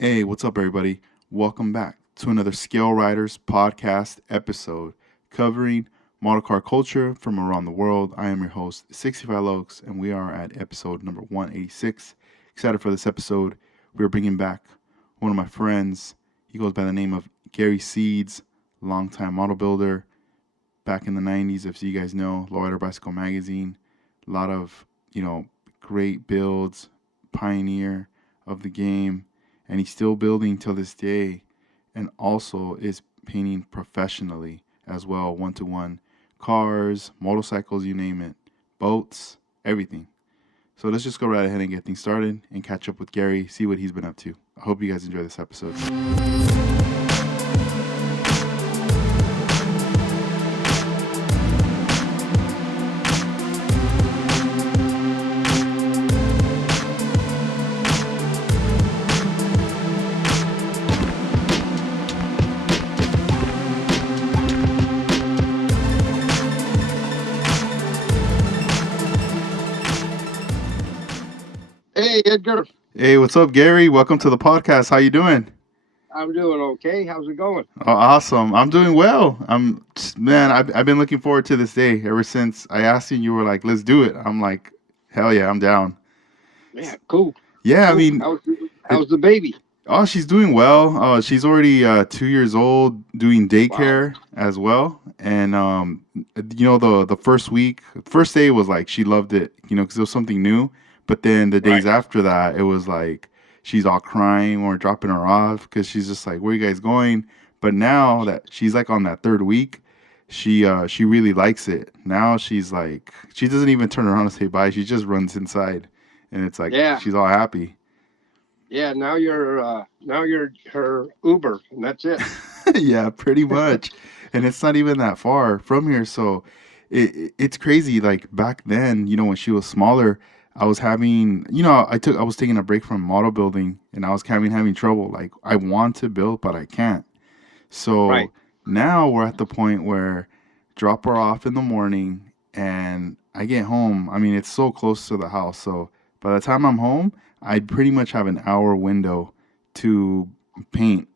Hey, what's up, everybody? Welcome back to another Scale Riders podcast episode covering model car culture from around the world. I am your host, 65 Lokes, and we are at episode number 186. Excited for this episode. We're bringing back one of my friends. He goes by the name of Gary Seeds, longtime model builder. Back in the 90s, if you guys know, Lowrider Bicycle Magazine. A lot of, great builds, pioneer of the game, and he's still building till this day, and also is painting professionally as well, one to one, cars, motorcycles, you name it, boats, everything. So let's just go right ahead and get things started and catch up with Gary, see what he's been up to. I hope you guys enjoy this episode. Hey, Edgar. Hey, what's up, Gary? Welcome to the podcast. How you doing? I'm doing okay. How's it going? Oh, awesome. I'm doing well. I've been looking forward to this day ever since I asked you and you were like, let's do it. I'm like, hell yeah, I'm down. Yeah, cool. Yeah, I Cool. mean, How's the baby? oh, she's doing well. She's already 2 years old, doing Wow. daycare as well. And the first week, first day was like she loved it, because it was something new. But then the days Right. after that, it was like she's all crying or dropping her off because she's just like, "Where you guys going?" But now that she's like on that third week, she really likes it. Now she's like, she doesn't even turn around to say bye. She just runs inside, and it's like Yeah. she's all happy. Yeah. Now you're her Uber, and that's it. Yeah, pretty much. And it's not even that far from here. So it's crazy. Like back then, when she was smaller, I was having, I was taking a break from model building and I was having trouble. Like I want to build, but I can't. So Right. now we're at the point where drop her off in the morning and I get home. I mean, it's so close to the house. So by the time I'm home, I'd pretty much have an hour window to paint.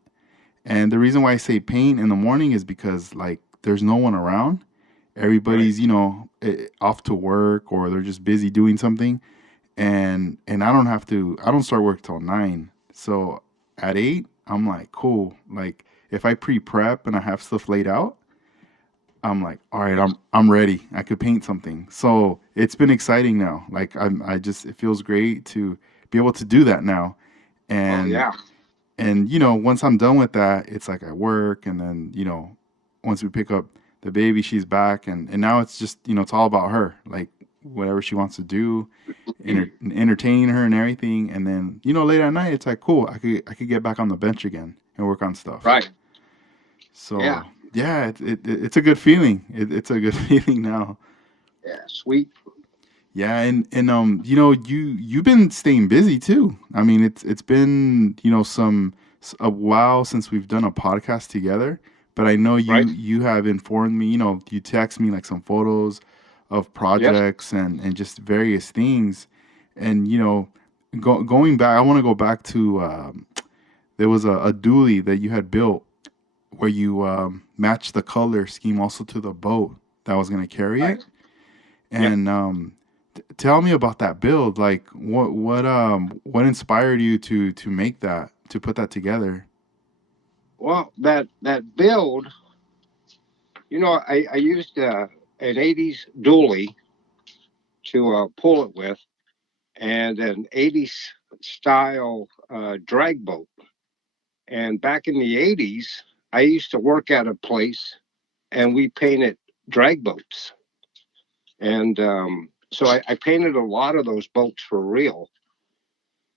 And the reason why I say paint in the morning is because like there's no one around. Right. Everybody's, off to work or they're just busy doing something. And I don't start work till 9. So at 8, I'm like, cool. Like if I pre-prep and I have stuff laid out, I'm like, all right, I'm ready. I could paint something. So it's been exciting now. Like it feels great to be able to do that now. Oh And yeah. once I'm done with that, it's like I work, and then once we pick up the baby, she's back, and now it's just it's all about her, like whatever she wants to do, entertain her and everything, and then late at night, it's like cool, I could get back on the bench again and work on stuff. Right. So Yeah. yeah, it's a good feeling. It's a good feeling now. Yeah. Sweet. Yeah, and you've been staying busy too. I mean, it's been a while since we've done a podcast together, but I know you Right. you have informed me. You text me like some photos of Yes. projects and just various things, and going back, I want to go back to there was a dually that you had built where you matched the color scheme also to the boat that was going to carry Right. it, Yeah. and tell me about that build. Like what inspired you to make that, to put that together? Well, that build, I used an '80s dually to pull it with, and an '80s style drag boat. And back in the '80s, I used to work at a place and we painted drag boats. And so I painted a lot of those boats for real.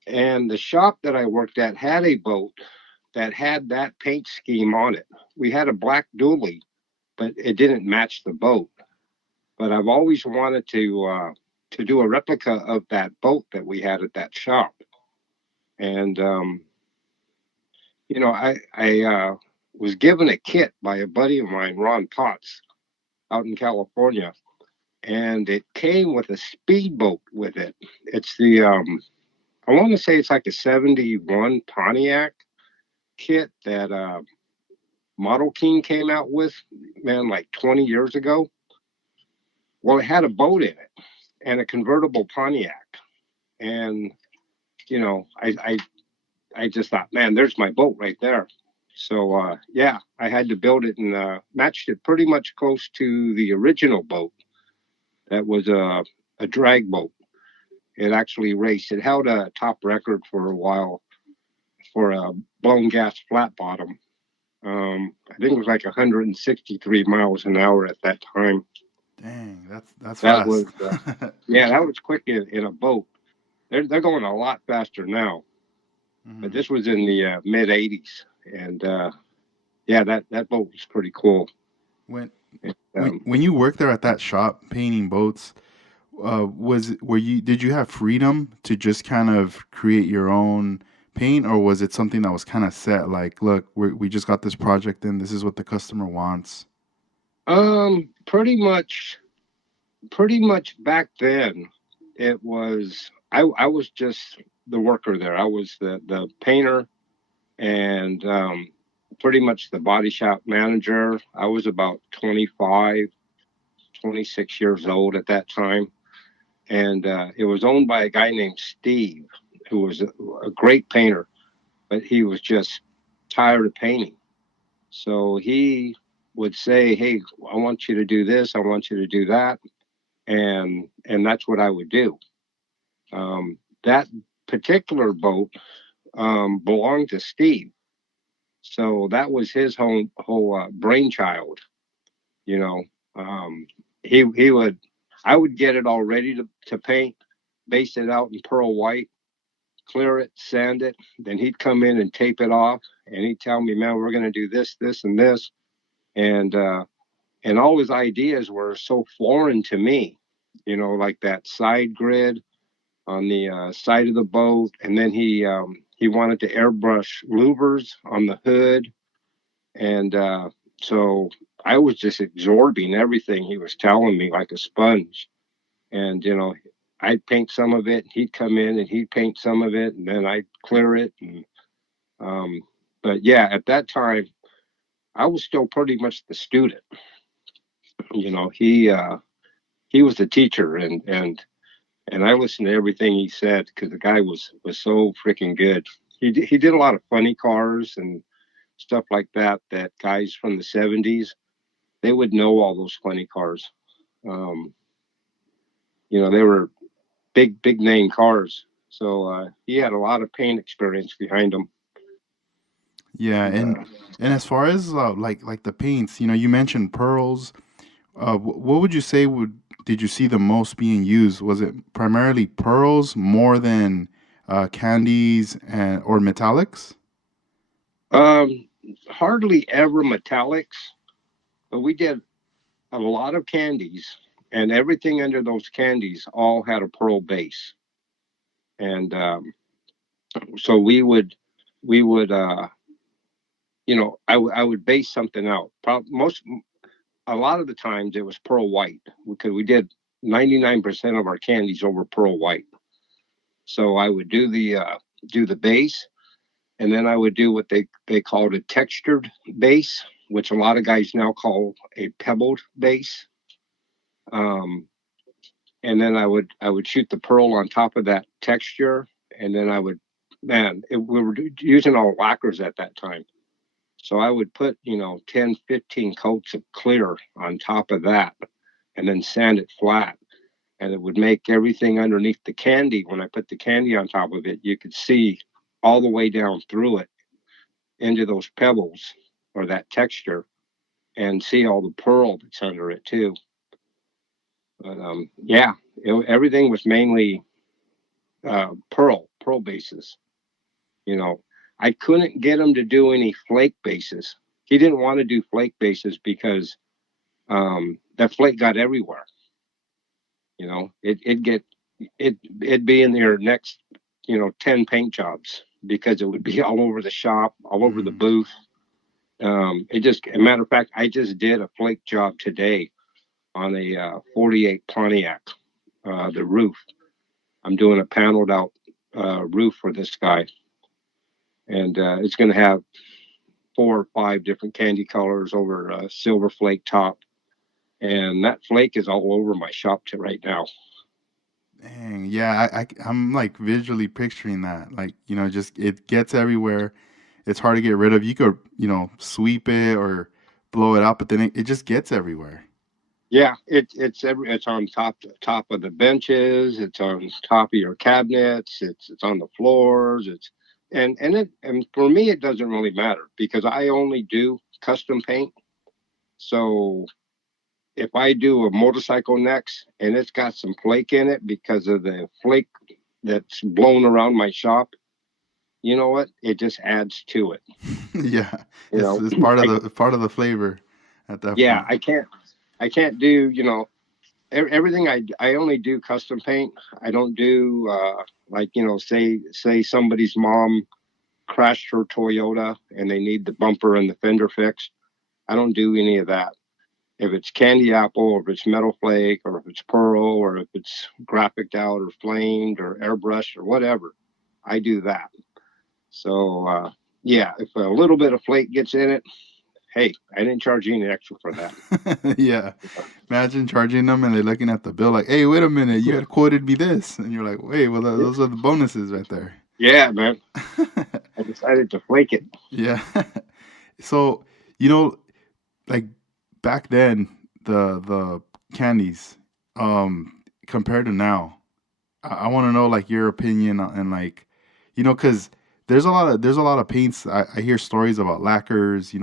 And the shop that I worked at had a boat that had that paint scheme on it. We had a black dually, but it didn't match the boat. But I've always wanted to do a replica of that boat that we had at that shop. And I was given a kit by a buddy of mine, Ron Potts, out in California, and it came with a speedboat with it. It's the I want to say it's like a 71 Pontiac kit that Model King came out with, man, like 20 years ago. Well, it had a boat in it and a convertible Pontiac. And, you know, I just thought, man, there's my boat right there. So, yeah, I had to build it and matched it pretty much close to the original boat. That was a drag boat. It actually raced. It held a top record for a while for a blown gas flat bottom. I think it was like 163 miles an hour at that time. Dang, that's That was, fast. yeah, that was quick in a boat. They're going a lot faster now, but Mhm. this was in the mid 80s, and yeah, that boat was pretty cool. When And, when you worked there at that shop painting boats, were you did you have freedom to just kind of create your own paint, or was it something that was kind of set? Like, look, we just got this project in. This is what the customer wants. um, pretty much, pretty much back then, it was I was just the worker there. I was the painter and pretty much the body shop manager. I was about 25, 26 years old at that time. And it was owned by a guy named Steve, who was a great painter, but he was just tired of painting. So he would say, "Hey, I want you to do this. I want you to do that," and that's what I would do. That particular boat belonged to Steve, so that was his whole brainchild. You know, um, he would I would get it all ready to paint, base it out in pearl white, clear it, sand it. Then he'd come in and tape it off, and he'd tell me, "Man, we're going to do this, this, and this," and and all his ideas were so foreign to me. You know, like that side grid on the side of the boat, and then he wanted to airbrush louvers on the hood, and so I was just absorbing everything he was telling me like a sponge. And you know, I'd paint some of it, he'd come in and he'd paint some of it, and then I'd clear it. And um, but yeah, at that time, I was still pretty much the student. You know, he was the teacher, and I listened to everything he said because the guy was so freaking good. He did a lot of funny cars and stuff like that. That guys from the '70s, they would know all those funny cars. Um, you know, they were big name cars. So he had a lot of paint experience behind him. Yeah, And, and as far as like the paints, you mentioned pearls. What would you say would did you see the most being used? Was it primarily pearls more than candies and or metallics? um, hardly ever metallics, but we did a lot of candies, and everything under those candies all had a pearl base. And so we would you know I would base something out. Most a lot of the times it was pearl white because we did 99% of our candies over pearl white. So I would do the base, and then I would do what they called a textured base, which a lot of guys now call a pebbled base. Um, and then I would shoot the pearl on top of that texture, and then we were using all lacquers at that time. So I would put, 10, 15 coats of clear on top of that and then sand it flat. And it would make everything underneath the candy. When I put the candy on top of it, you could see all the way down through it into those pebbles or that texture and see all the pearl that's under it too. But yeah, everything was mainly pearl bases. You know, I couldn't get him to do any flake bases. He didn't want to do flake bases because that flake got everywhere. You know, it'd be in their next 10 paint jobs because it would be all over the shop, all over the Mm. booth. It just, a matter of fact, I just did a flake job today on a 48 Pontiac, the roof. I'm doing a paneled out roof for this guy, and it's going to have 4 or 5 different candy colors over a silver flake top, and that flake is all over my shop to right now. Dang, yeah, I'm like visually picturing that. Like, just it gets everywhere. It's hard to get rid of. You could, sweep it or blow it out, but then it just gets everywhere. Yeah, it's on top of the benches. It's on top of your cabinets. It's on the floors. And for me it doesn't really matter because I only do custom paint. So if I do a motorcycle next and it's got some flake in it because of the flake that's blown around my shop, you know what? It just adds to it. Yeah, You know, it's part of I, the flavor at that yeah, point. I can't do, everything. I only do custom paint. I don't do like, say somebody's mom crashed her Toyota and they need the bumper and the fender fixed. I don't do any of that. If it's candy apple, or if it's metal flake, or if it's pearl, or if it's graphicked out, or flamed, or airbrushed, or whatever, I do that. So yeah, if a little bit of flake gets in it, hey, I didn't charge you any extra for that. Yeah, imagine charging them and they're looking at the bill like, "Hey, wait a minute, you had quoted me this," and you're like, "Wait, well, those are the bonuses right there." Yeah, man. I decided to flake it. Yeah. So, you know, like back then, the candies, compared to now, I want to know like your opinion and like, because there's a lot of paints. I hear stories about lacquers,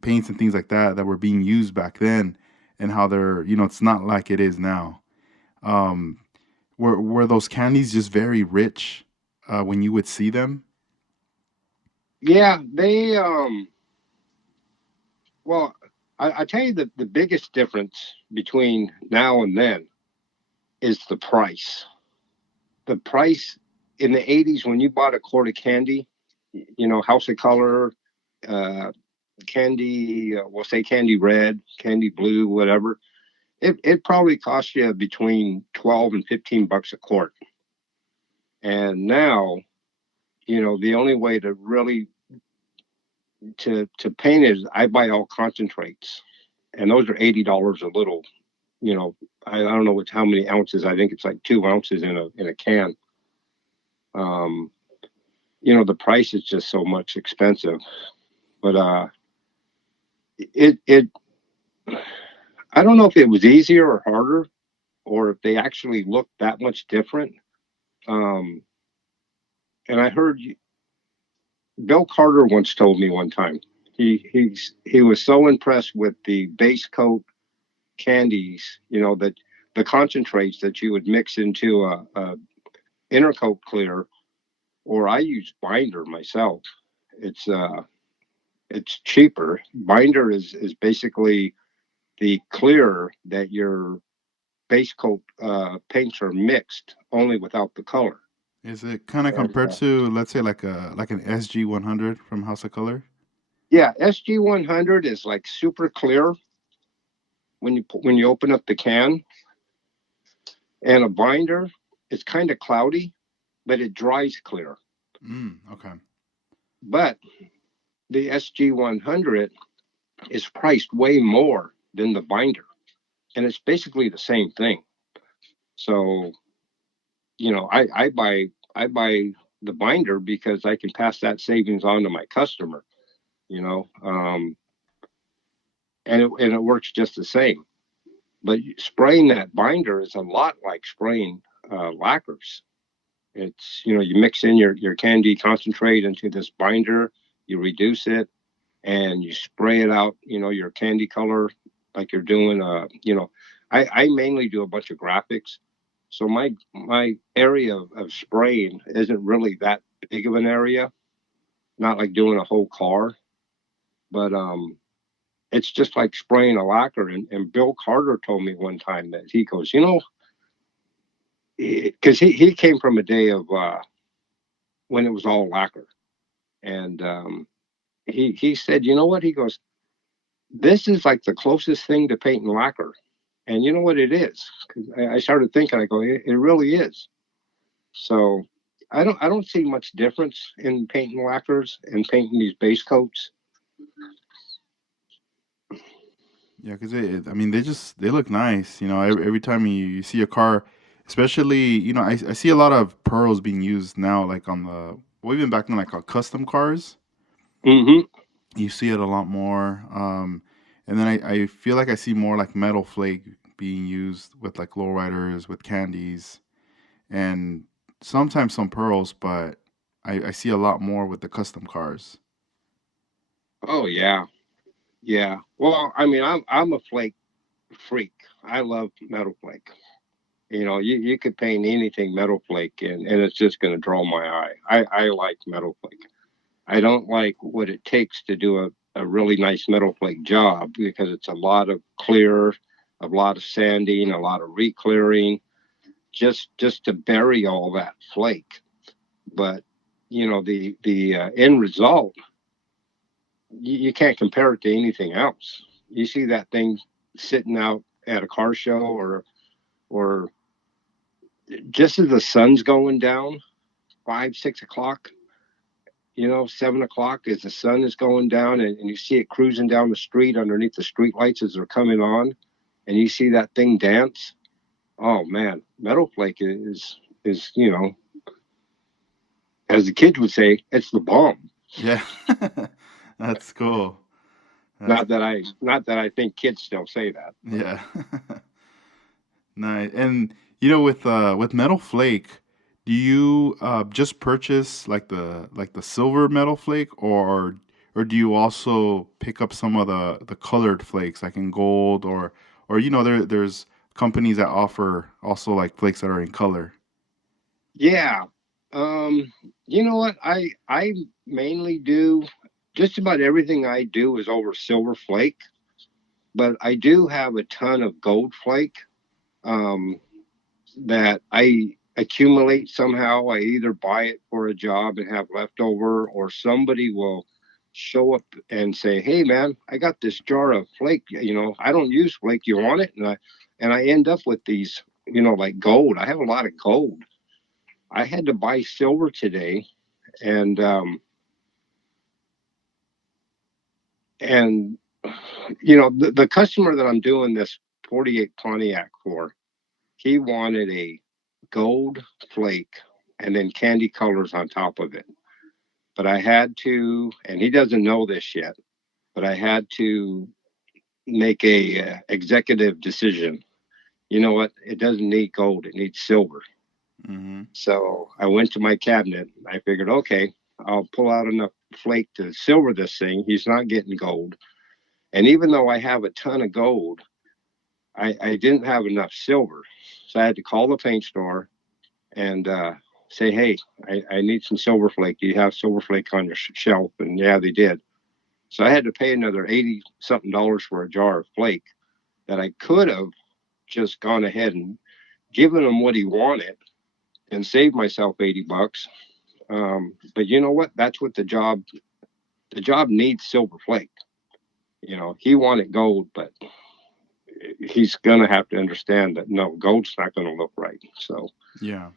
paints and things like that were being used back then, and how they're, it's not like it is now. Um, were those candies just very rich when you would see them? Yeah, they well, I tell you the biggest difference between now and then is the price. The price in the 80s when you bought a quart of candy, House of Color, uh, candy, we'll say candy red, candy blue, whatever. It probably cost you between 12 and $15 a quart. And now, the only way to really to paint it is I buy all concentrates, and those are $80 a little. You know, I don't know how many ounces. I think it's like 2 ounces in a can. Um, the price is just so much expensive. But it I don't know if it was easier or harder, or if they actually looked that much different. Um, and I heard Bill Carter once told me one time he was so impressed with the base coat candies, that the concentrates that you would mix into a inner coat clear, or I use binder myself. It's it's cheaper. Binder is basically the clear that your base coat paints are mixed, only without the color. Is it kind of And compared to, let's say, like an SG 100 from House of Color? yeah, SG 100 is like super clear when you open up the can, and a binder is kind of cloudy, but it dries clear. Okay. But the SG 100 is priced way more than the binder, and it's basically the same thing. So I buy the binder because I can pass that savings on to my customer. You know, and it works just the same. But spraying that binder is a lot like spraying lacquers. It's you mix in your candy concentrate into this binder, you reduce it, and you spray it out. Your candy color like you're doing. I mainly do a bunch of graphics, so my area of spraying isn't really that big of an area. Not like doing a whole car, but it's just like spraying a lacquer. And Bill Carter told me one time that he goes, because he came from a day of when it was all lacquer, and he said, you know what? He goes, this is like the closest thing to painting lacquer, and you know what it is? 'Cause I started thinking, I go, it really is. So I don't see much difference in painting lacquers and painting these base coats. Yeah, because I mean, they look nice. You know, every time you see a car, especially, you know, I see a lot of pearls being used now, like on the, well, even back in like custom cars, Hmm. you see it a lot more. And then I feel like I see more like metal flake being used with like lowriders, with candies, and sometimes some pearls, but I see a lot more with the custom cars. Oh yeah, yeah. Well, I mean, I'm a flake freak. I love metal flake. You could paint anything metal flake, and it's just going to draw my eye. I like metal flake. I don't like what it takes to do a really nice metal flake job because it's a lot of clear, a lot of sanding, a lot of re-clearing, just to bury all that flake. But the end result, you can't compare it to anything else. You see that thing sitting out at a car show, or just as the sun's going down, 5, 6 o'clock, 7 o'clock, as the sun is going down, and you see it cruising down the street underneath the street lights as they're coming on, and you see that thing dance. Oh man, metal flake is as the kids would say, it's the bomb. Yeah, that's cool. That's Not that I think kids still say that, but yeah. Nice. And with Metal Flake, do you just purchase like the silver Metal Flake, or do you also pick up some of the colored flakes like in gold, or there's companies that offer also like flakes that are in color. yeah. Um, you know what? I mainly do just about everything I do is over silver flake, but I do have a ton of gold flake um, that I accumulate somehow. I either buy it for a job and have leftover, or somebody will show up and say, "Hey, man, I got this jar of flake. I don't use flake. You want it?" And I end up with these, like gold. I have a lot of gold. I had to buy silver today, and and the customer that I'm doing this 48 Pontiac for, he wanted a gold flake and then candy colors on top of it. But I had to, and he doesn't know this yet, but I had to make a executive decision. You know what? It doesn't need gold; it needs silver. Mm-hmm. So I went to my cabinet. I figured, okay, I'll pull out enough flake to silver this thing. He's not getting gold. And even though I have a ton of gold, I didn't have enough silver. So I had to call the paint store and say, hey, I need some silver flake. Do you have silver flake on your shelf? And yeah, they did. So I had to pay another 80 something dollars for a jar of flake that I could have just gone ahead and given him what he wanted and saved myself 80 bucks. But you know what? That's what the job needs silver flake. He wanted gold, but he's going to have to understand that no, gold's not going to look right. So Yeah.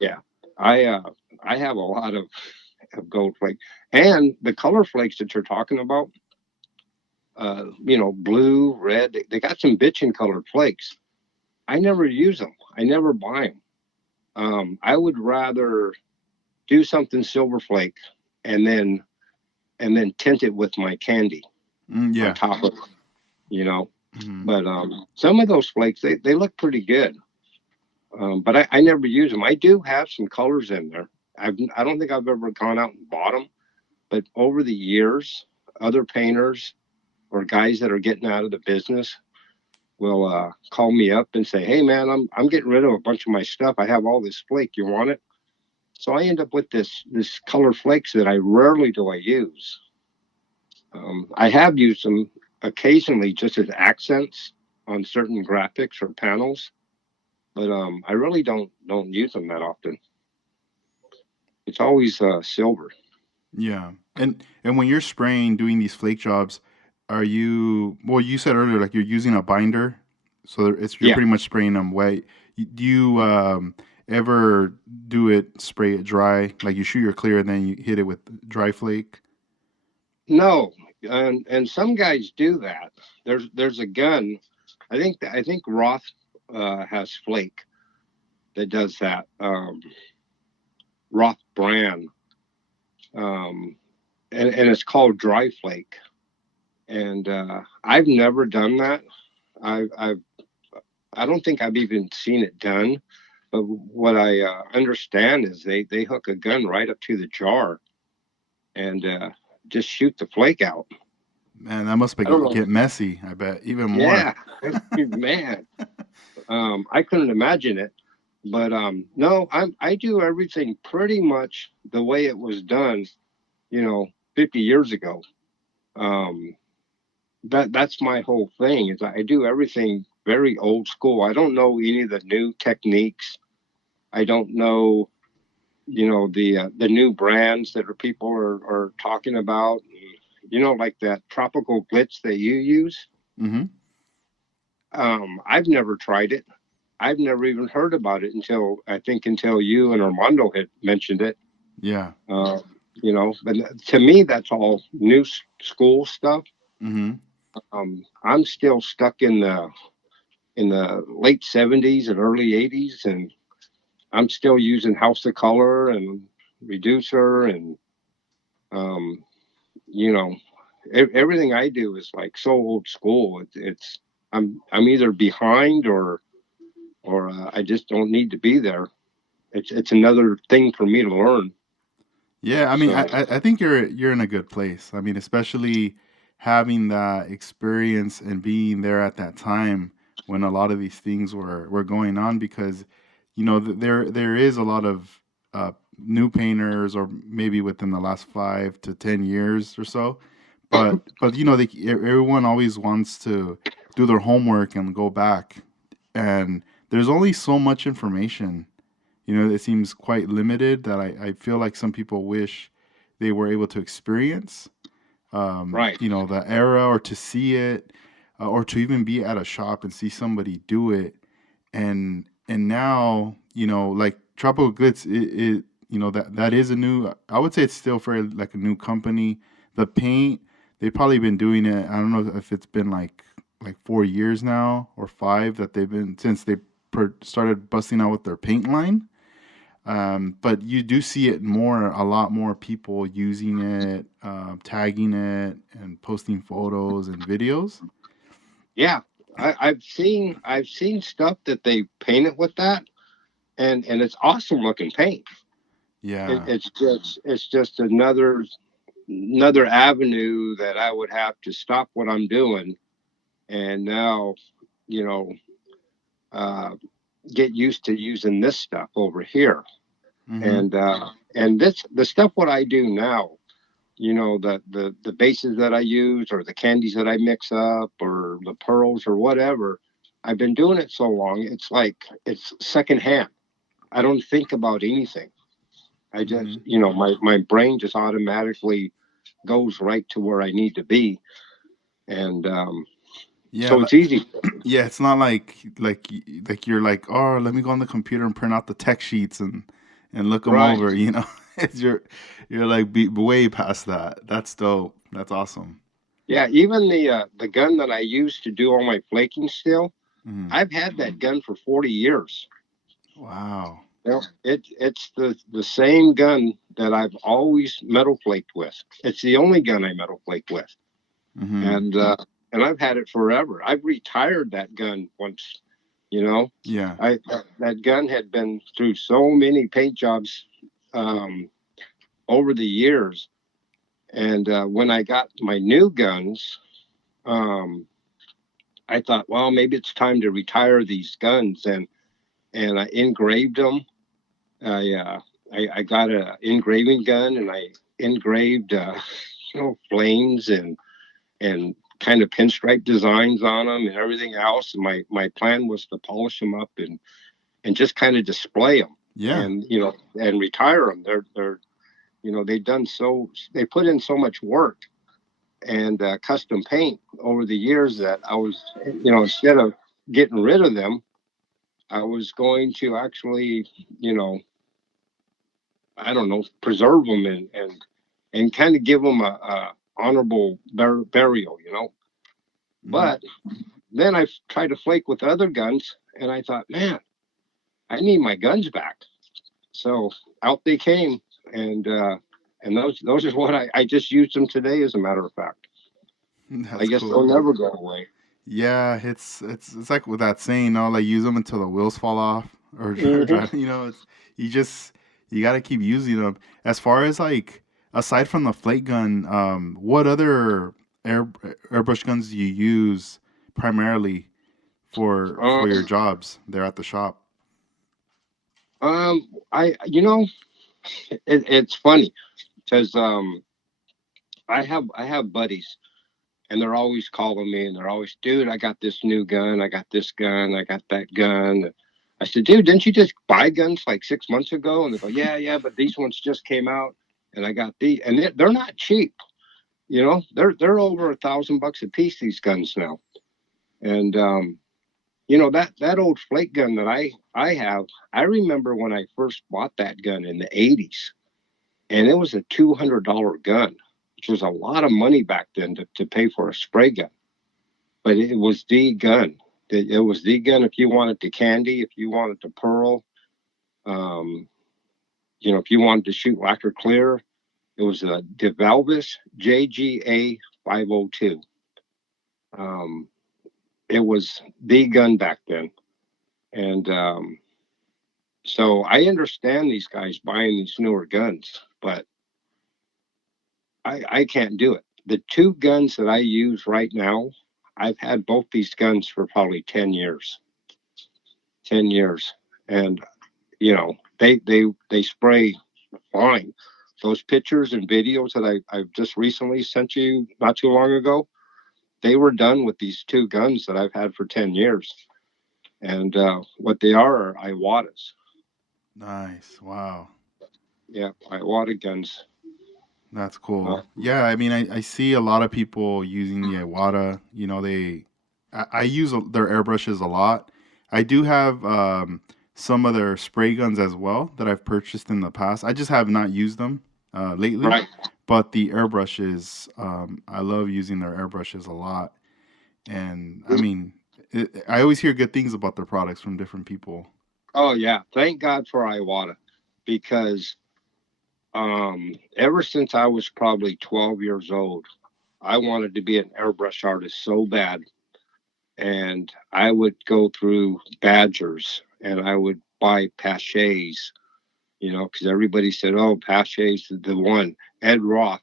yeah, I uh, I have a lot of gold flake, and the color flakes that you're talking about. Blue, red. They got some bitchin' colored flakes. I never use them. I never buy them. I would rather do something silver flake and then tint it with my candy on Yeah. top of it. You know, Mm-hmm. but some of those flakes they look pretty good. But I never use them. I do have some colors in there. I don't think I've ever gone out and bought them, but over the years, other painters or guys that are getting out of the business will call me up and say, "Hey, man, I'm getting rid of a bunch of my stuff. I have all this flake. You want it?" So I end up with this color flakes that I rarely do I use. I have used them occasionally just as accents on certain graphics or panels, but I really don't use them that often. It's always silver. Yeah. And when you're spraying doing these flake jobs, are you well, you said earlier like you're using a binder, so it's you're Yeah. pretty much spraying them wet. Do you ever do it, spray it dry, like you shoot your clear and then you hit it with dry flake? No, and some guys do that. There's a gun. I think Roth has flake that does that. Roth brand, um, and it's called dry flake. And I've never done that. I've I don't think I've even seen it done. But what I understand is they hook a gun right up to the jar and just shoot the flake out. Man, that must be I don't know. get messy. I bet even more. Yeah, man. I couldn't imagine it. But no, I do everything pretty much the way it was done, 50 years ago. Um, that's my whole thing is I do everything very old school. I don't know any of the new techniques. I don't know, the new brands that people are talking about. Like that tropical glitz that you use. Hmm. I've never tried it. I've never even heard about it until you and Armando had mentioned it. Yeah. Uh, but to me, that's all new school stuff. Hmm. I'm still stuck in the late '70s and early '80s, and I'm still using House of Color and Reducer, and um, you know, everything I do is like so old school. It's I'm either behind or I just don't need to be there. It's another thing for me to learn. Yeah, I mean, So I think you're in a good place. I mean, especially having that experience and being there at that time when a lot of these things were going on, because there is a lot of new painters, or maybe within the last 5 to 10 years or so, but everyone always wants to do their homework and go back, and there's only so much information. It seems quite limited, that I feel like some people wish they were able to experience, right, the era, or to see it, or to even be at a shop and see somebody do it. And now, like Tropical Glitz, that is a new, I would say it's still for like a new company. The paint, they've probably been doing it. I don't know if it's been like 4 years now, or five, that they've been since they started busting out with their paint line. But you do see it more, a lot more people using it, tagging it, and posting photos and videos. yeah. I've seen stuff that they painted with that, and it's awesome looking paint. Yeah. It's just another avenue that I would have to stop what I'm doing and now, you know, uh, get used to using this stuff over here. Hmm. And this the stuff what I do now, the bases that I use or the candies that I mix up or the pearls or whatever. I've been doing it so long, it's like it's secondhand. I don't think about anything. I just, Hmm. my brain just automatically goes right to where I need to be, and Yeah. so it's easy. Yeah. It's not like you're like, oh, let me go on the computer and print out the tech sheets and look them Right? over. It's you're like way past that. That's dope. That's awesome. Yeah. Even the gun that I use to do all my flaking still, Hmm. I've had that gun for 40 years. Wow. It's the same gun that I've always metal flaked with. It's the only gun I metal flake with, Hmm. and I've had it forever. I've retired that gun once. You know, Yeah. that gun had been through so many paint jobs um, over the years, and when I got my new guns, um, I thought, well, maybe it's time to retire these guns, and I engraved them. I uh, I got a engraving gun, and I engraved flames and kind of pinstripe designs on them and everything else. And my plan was to polish them up and just kind of display them Yeah. and and retire them. They're they put in so much work and custom paint over the years that I was instead of getting rid of them, I was going to actually, you know, I don't know, preserve them and kind of give them a honorable burial, you know. Hmm. But then I tried to flake with other guns, and I thought, man, I need my guns back. So out they came, and those are what I just used them today. As a matter of fact, I That's guess cool. they'll never go away. Yeah, it's like with that saying, like use them until the wheels fall off, or, or Hmm. drive. It's you just you got to keep using them. As far as like aside from the flake gun, what other air airbrush guns do you use primarily for your Um, jobs there at the shop? I it's funny because I have buddies, and they're always calling me, and they're always, dude, I got this new gun, I got this gun, I got that gun. I said, dude, didn't you just buy guns like 6 months ago? And they go, yeah, yeah, but these ones just came out, and I got these, and they're not cheap. They're over $1,000 a piece. These guns now, and that old flake gun that I have. I remember when I first bought that gun in the '80s, and it was a $200 gun, which was a lot of money back then to pay for a spray gun. But it was the gun. It was the gun if you wanted to candy, if you wanted to pearl, um, if you wanted to shoot lacquer clear. It was a DeValvis JGA 502. Um, it was the gun back then. And so I understand these guys buying these newer guns, but I can't do it. The two guns that I use right now, I've had both these guns for probably 10 years. 10 years. And, they spray fine. Those pictures and videos that I've just recently sent you not too long ago, they were done with these two guns that I've had for 10 years. And what they are Iwatas. Nice. Wow. Yeah, Iwata guns. That's cool. Uh, Yeah, I mean, I see a lot of people using the Iwata. I use their airbrushes a lot. I do have some of their spray guns as well that I've purchased in the past. I just have not used them lately. right. But the airbrushes, I love using their airbrushes a lot. And I mean, I always hear good things about their products from different people. Oh, yeah. Thank God for Iwata because ever since I was probably 12 years old, I wanted to be an airbrush artist so bad. And I would go through Badgers and I would buy Paches, because everybody said, oh, Pache's the one. Ed Roth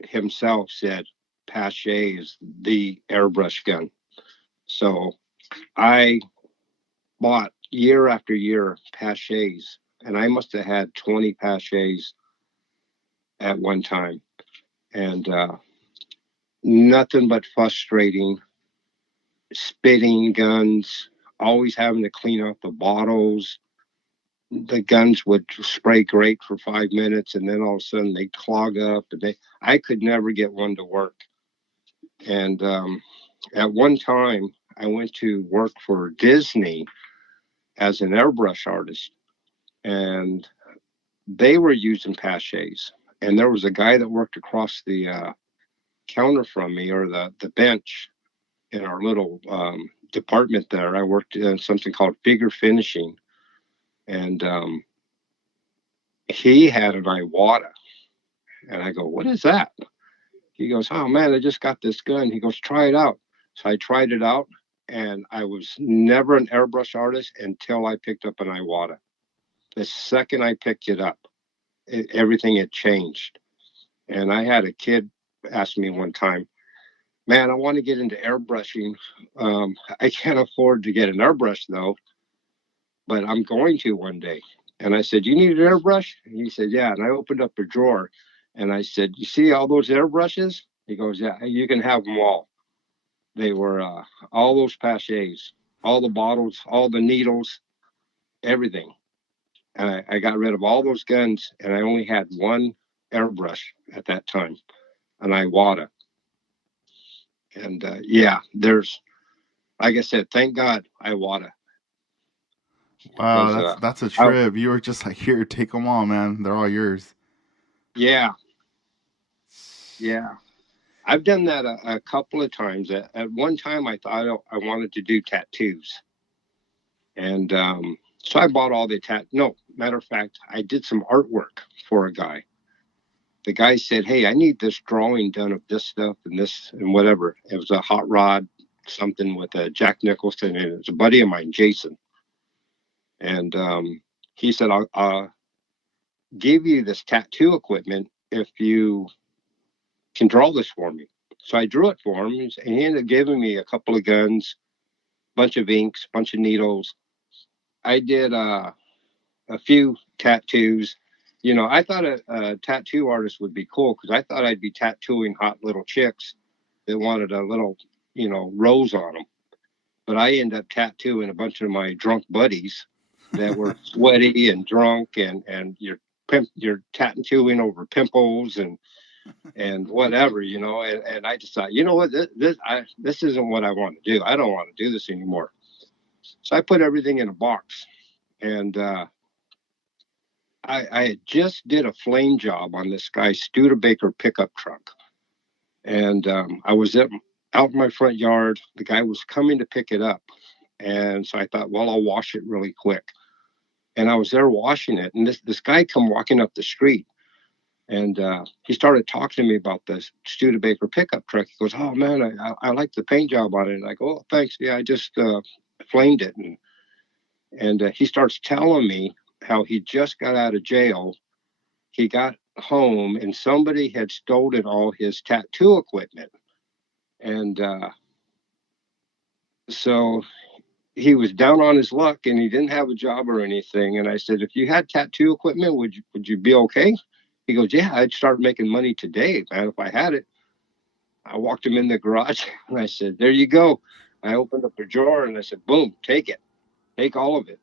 himself said Pache is the airbrush gun. So I bought year after year Paches, and I must have had 20 Paches at one time. And nothing but frustrating, spitting guns, always having to clean out the bottles. The guns would spray great for 5 minutes, and then all of a sudden they'd clog up, and I could never get one to work. And at one time, I went to work for Disney as an airbrush artist, and they were using Paches. And there was a guy that worked across the counter from me, or the bench in our little department there. I worked in something called figure finishing, and he had an Iwata. And I go, what is that? He goes, oh man, I just got this gun. He goes, try it out. So I tried it out, and I was never an airbrush artist until I picked up an Iwata. The second I picked it up, everything had changed. And I had a kid ask me one time, man, I want to get into airbrushing. I can't afford to get an airbrush though, but I'm going to one day. And I said, you need an airbrush? And he said, yeah. And I opened up a drawer and I said, you see all those airbrushes? He goes, yeah, you can have them all. They were all those Paches, all the bottles, all the needles, everything. And I got rid of all those guns, and I only had one airbrush at that time, an Iwata. And yeah, there's, like I said, thank God Iwata. Wow, because that's a I, trip. You were just like, here, take them all, man. They're all yours. yeah, yeah. I've done that a couple of times. At one time, I thought I wanted to do tattoos, and so I bought all the tat. No, matter of fact, I did some artwork for a guy. The guy said, "Hey, I need this drawing done of this stuff and this and whatever." It was a hot rod, something with a Jack Nicholson, and it was a buddy of mine, Jason, and he said, "I'll give you this tattoo equipment if you can draw this for me." So I drew it for him, and he ended up giving me a couple of guns, bunch of inks, bunch of needles. I did a few tattoos. You know, I thought a tattoo artist would be cool because I thought I'd be tattooing hot little chicks that wanted a little, rose on them. But I ended up tattooing a bunch of my drunk buddies that were sweaty and drunk, and you're tattooing over pimples and whatever, and I just thought, you know what, this isn't what I want to do. I don't want to do this anymore. So I put everything in a box, and I just did a flame job on this guy's Studebaker pickup truck, and I was out in my front yard. The guy was coming to pick it up, and so I thought, well, I'll wash it really quick. And I was there washing it, and this guy come walking up the street, and he started talking to me about this Studebaker pickup truck. He goes, "Oh man, I like the paint job on it." And I go, "Oh, thanks. Yeah, I just flamed it." And he starts telling me how he just got out of jail. He got home and somebody had stolen all his tattoo equipment, and so he was down on his luck and he didn't have a job or anything. And I said, "If you had tattoo equipment, would you be okay?" He goes, "Yeah, I'd start making money today, man, if I had it." I walked him in the garage and I said, "There you go." I opened up the drawer and I said, "Boom, take it. Take all of it."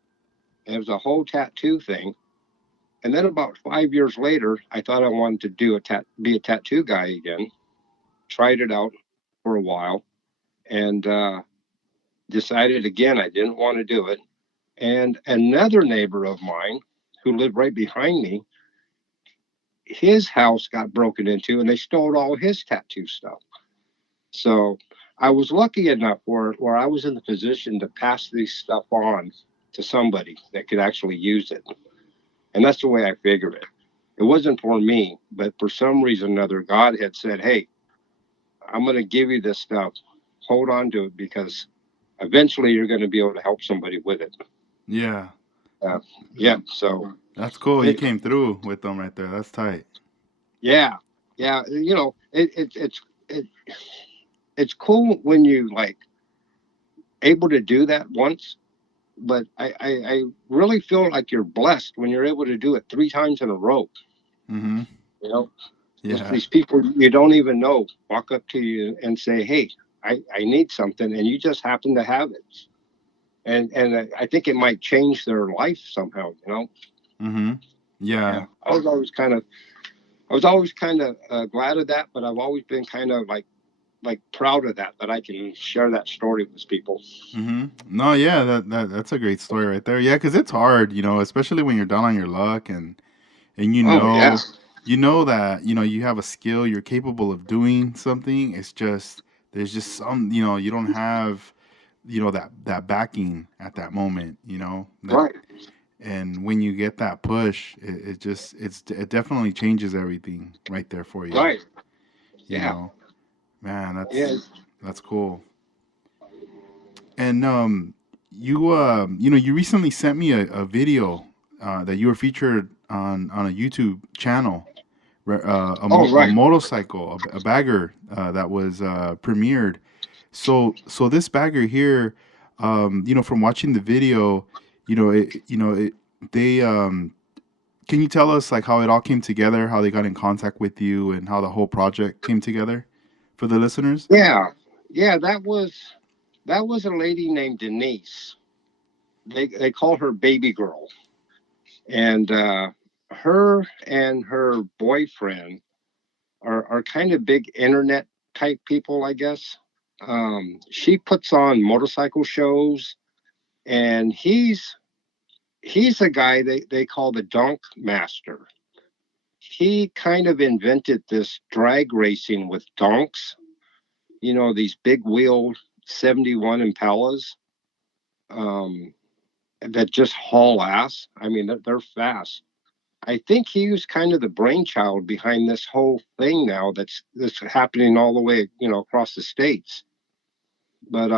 And it was a whole tattoo thing. And then about 5 years later, I thought I wanted to be a tattoo guy again. Tried it out for a while and decided again I didn't want to do it. And another neighbor of mine who lived right behind me, his house got broken into and they stole all his tattoo stuff. So I was lucky enough where I was in the position to pass this stuff on to somebody that could actually use it. And that's the way I figured it. It wasn't for me, but for some reason or another, God had said, "Hey, I'm going to give you this stuff. Hold on to it because eventually you're going to be able to help somebody with it." Yeah, Uh, yeah. So, that's cool. You it, came through with them right there. That's tight. yeah. Yeah. It, it's cool when you like able to do that once, but I really feel like you're blessed when you're able to do it 3 times in a row. Mm-hmm. You know, Yeah. these people you don't even know walk up to you and say, "Hey, I need something," and you just happen to have it. And I think it might change their life somehow. Mm-hmm. Yeah. Yeah, I was always kind of glad of that, but I've always been kind of like proud of that I can share that story with people. Mm-hmm. No, yeah, that's a great story right there. Yeah, because it's hard, especially when you're down on your luck and Oh yeah, that you have a skill, you're capable of doing something. It's just there's just some you don't have that backing at that moment. That right, and when you get that push, it definitely changes everything right there for you. right, You yeah, know, man, yeah, that's cool. And you recently sent me a video that you were featured on a YouTube channel, oh a right, motorcycle, a bagger that was premiered. So this bagger here, from watching the video, they can you tell us like how it all came together, how they got in contact with you, and how the whole project came together for the listeners? yeah, yeah. That was a lady named Denise. They call her Baby Girl, and her and her boyfriend are kind of big internet type people, I guess. She puts on motorcycle shows, and he's a guy they call the Donk Master. He kind of invented this drag racing with donks, these big wheel 71 Impalas, um, that just haul ass. I mean, they're fast. I think he was kind of the brainchild behind this whole thing now that's happening all the way, across the states. But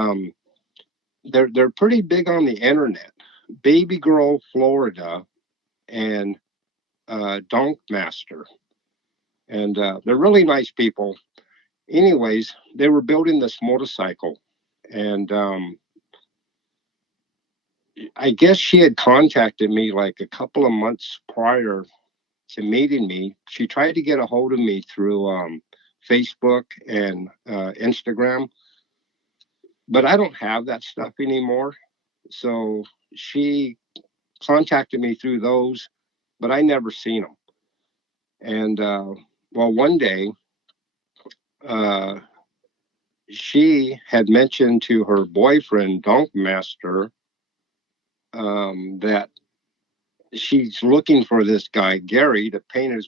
they're pretty big on the internet. Baby Girl Florida and Donk Master, and they're really nice people. Anyways, they were building this motorcycle, and I guess she had contacted me like a couple of months prior to meeting me. She tried to get a hold of me through Facebook and Instagram, but I don't have that stuff anymore. So she contacted me through those, but I never seen them. And well, one day uh, she had mentioned to her boyfriend, Donk Master, that she's looking for this guy Gary to paint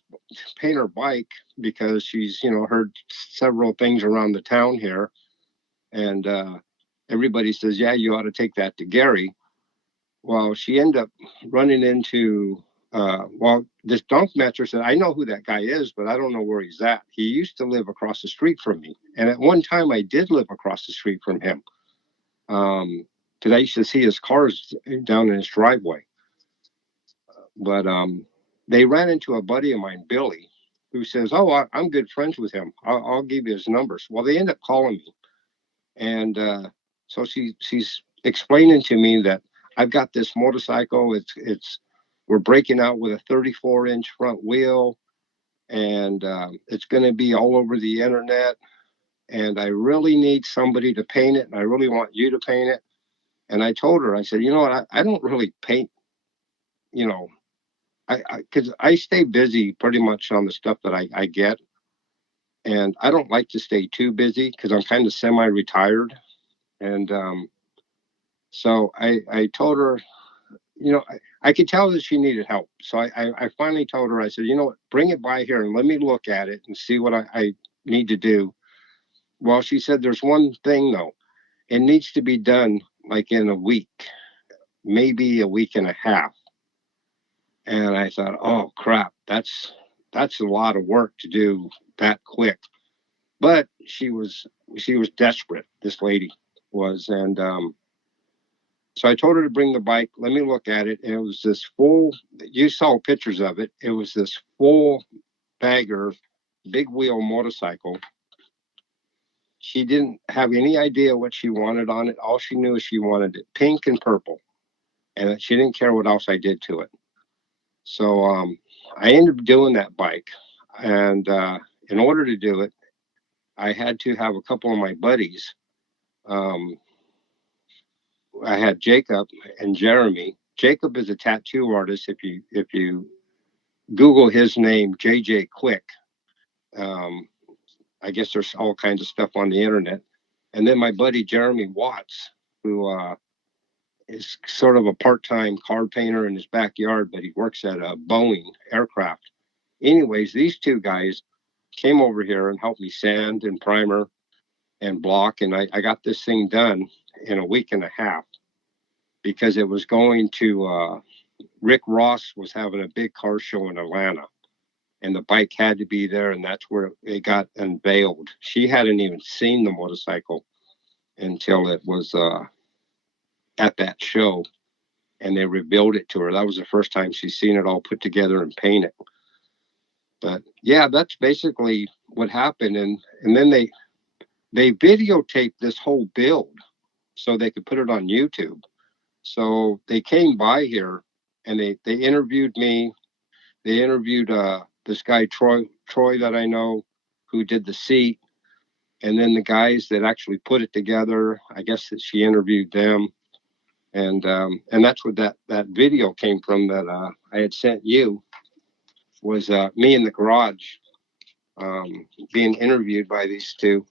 her bike because she's heard several things around the town here, and everybody says, yeah, you ought to take that to Gary. Well, she ended up running into this Donk Master said, I know who that guy is, but I don't know where he's at. He used to live across the street from me, and at one time I did live across the street from him, because I used to see his cars down in his driveway. But they ran into a buddy of mine, Billy, who says, "Oh, I'm good friends with him. I'll give you his numbers." Well, they end up calling me, and so she's explaining to me that I've got this motorcycle. It's we're breaking out with a 34-inch front wheel, and it's going to be all over the internet. And I really need somebody to paint it, and I really want you to paint it. And I told her, I said, you know what? I don't really paint, you know, because I stay busy pretty much on the stuff that I get, and I don't like to stay too busy because I'm kind of semi-retired, and so I told her, I could tell that she needed help, so I finally told her, I said, you know what, bring it by here and let me look at it and see what I need to do. Well, she said, there's one thing though, it needs to be done like in a week, maybe a week and a half. And I thought, oh crap, that's a lot of work to do that quick. But she was desperate. This lady was, and so I told her to bring the bike. Let me look at it. And it was this full. You saw pictures of it. It was this full bagger, big wheel motorcycle. She didn't have any idea what she wanted on it. All she knew is she wanted it pink and purple, and she didn't care what else I did to it. So I ended up doing that bike, and in order to do it, I had to have a couple of my buddies. Um, I had Jacob and Jeremy. Jacob is a tattoo artist. If you Google his name, JJ Quick, um, I guess there's all kinds of stuff on the internet. And then my buddy Jeremy Watts, who is sort of a part-time car painter in his backyard, but he works at a Boeing aircraft. Anyways, these two guys came over here and helped me sand and primer and block, and I got this thing done in a week and a half because it was going to Rick Ross was having a big car show in Atlanta, and the bike had to be there, and that's where it got unveiled. She hadn't even seen the motorcycle until it was at that show, and they revealed it to her. That was the first time she's seen it all put together and painted. But yeah, that's basically what happened, and then they videotaped this whole build so they could put it on YouTube. So they came by here and they interviewed me. They interviewed this guy Troy that I know who did the seat, and then the guys that actually put it together. I guess that she interviewed them, and that's what that video came from that I had sent you was me in the garage being interviewed by these two.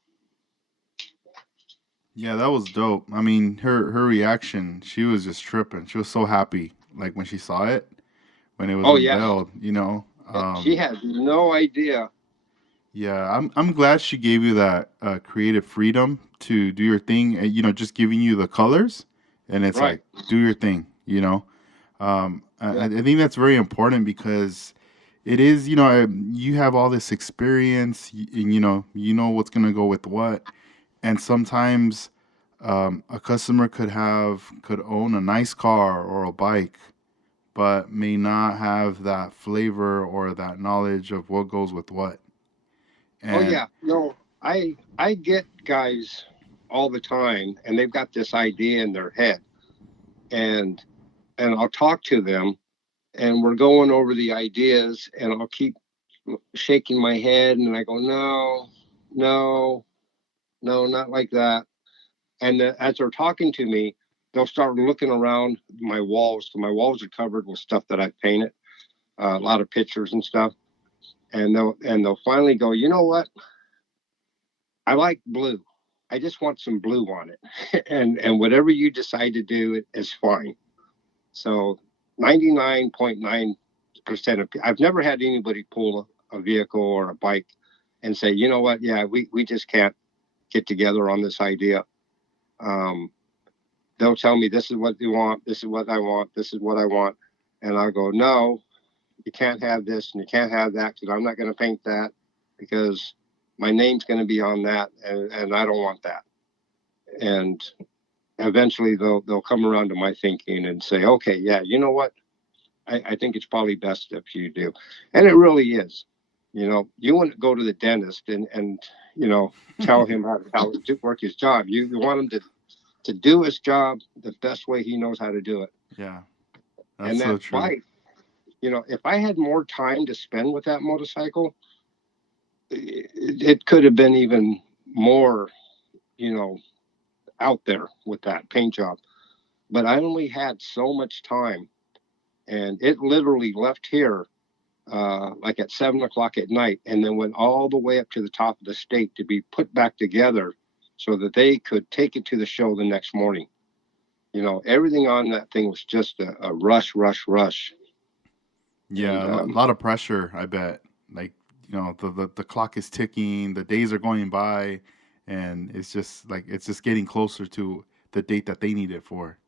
Yeah, that was dope. I mean, her reaction, she was just tripping. She was so happy. like when she saw it, when it was Oh yeah, unveiled, you know. she has no idea. Yeah, I'm glad she gave you that creative freedom to do your thing, and you know, just giving you the colors, and it's Right. like do your thing, you know. Yeah. I think that's very important because it is, you know, you have all this experience, and you know what's gonna go with what, and sometimes a customer could own a nice car or a bike, but may not have that flavor or that knowledge of what goes with what. Oh And yeah. No, I get guys all the time, and they've got this idea in their head, and I'll talk to them, and we're going over the ideas, and I'll keep shaking my head, and I go, no, no, no, not like that. And as they're talking to me, they'll start looking around my walls. So my walls are covered with stuff that I've painted, a lot of pictures and stuff. And they'll finally go, you know what? I like blue. I just want some blue on it, and whatever you decide to do it is fine. So 99.9% of I've never had anybody pull a vehicle or a bike and say, you know what? Yeah, we just can't get together on this idea. Um, they'll tell me this is what you want, this is what I want, this is what I want, and I'll go, no, you can't have this and you can't have that because I'm not going to paint that because my name's going to be on that, and I don't want that. And eventually they'll come around to my thinking and say, okay, yeah, you know what? I think it's probably best if you do, and it really is. You know, you wouldn't go to the dentist and you know tell him how to work his job. You want him to do his job the best way he knows how to do it. yeah, that's And so that true. bike, you know, if I had more time to spend with that motorcycle, it could have been even more, you know, out there with that paint job. But I only had so much time, and it literally left here like at 7 o'clock at night, and then went all the way up to the top of the state to be put back together so that they could take it to the show the next morning. You know, everything on that thing was just a rush, rush, rush. And Yeah, a lot of pressure, I bet. Like, you know, the clock is ticking, the days are going by, and it's just like it's just getting closer to the date that they need it for.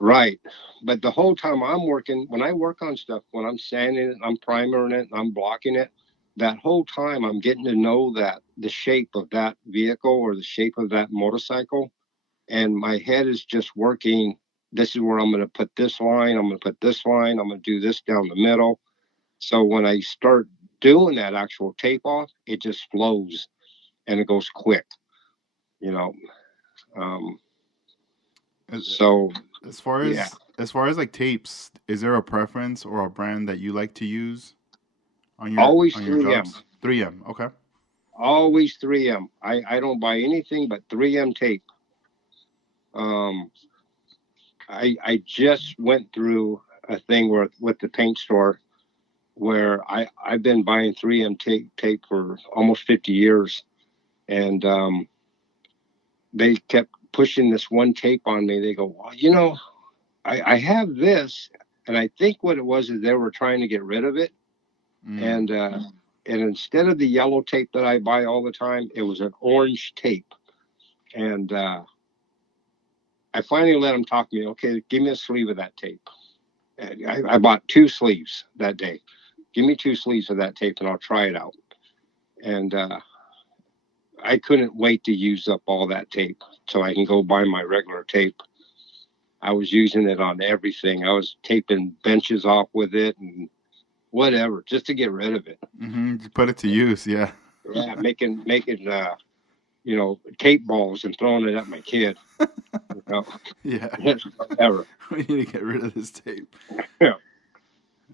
right. But the whole time I'm working, when I work on stuff, when I'm sanding it, I'm primering it, I'm blocking it, that whole time I'm getting to know that the shape of that vehicle or the shape of that motorcycle. And my head is just working. This is where I'm going to put this line. I'm going to put this line. I'm going to do this down the middle. So when I start doing that actual tape off, it just flows and it goes quick, you know. Um, As so as far yeah, as like tapes, is there a preference or a brand that you like to use always on your 3M, jobs? 3M, okay. always 3M. I don't buy anything but 3M tape. Um, I just went through a thing with the paint store where I've been buying 3M tape for almost 50 years, and they kept pushing this one tape on me. They go, well, you know, I have this, and I think what it was is they were trying to get rid of it, Mm. and instead of the yellow tape that I buy all the time, it was an orange tape, and I finally let them talk to me. Okay, give me a sleeve of that tape. And I bought two sleeves that day. Give me two sleeves of that tape, and I'll try it out. And I couldn't wait to use up all that tape so I can go buy my regular tape. I was using it on everything. I was taping benches off with it and whatever, just to get rid of it. Mm-hmm. Put it to use, yeah. Yeah, making you know, tape balls and throwing it at my kid. You know, Yeah. whatever. We need to get rid of this tape. Yeah.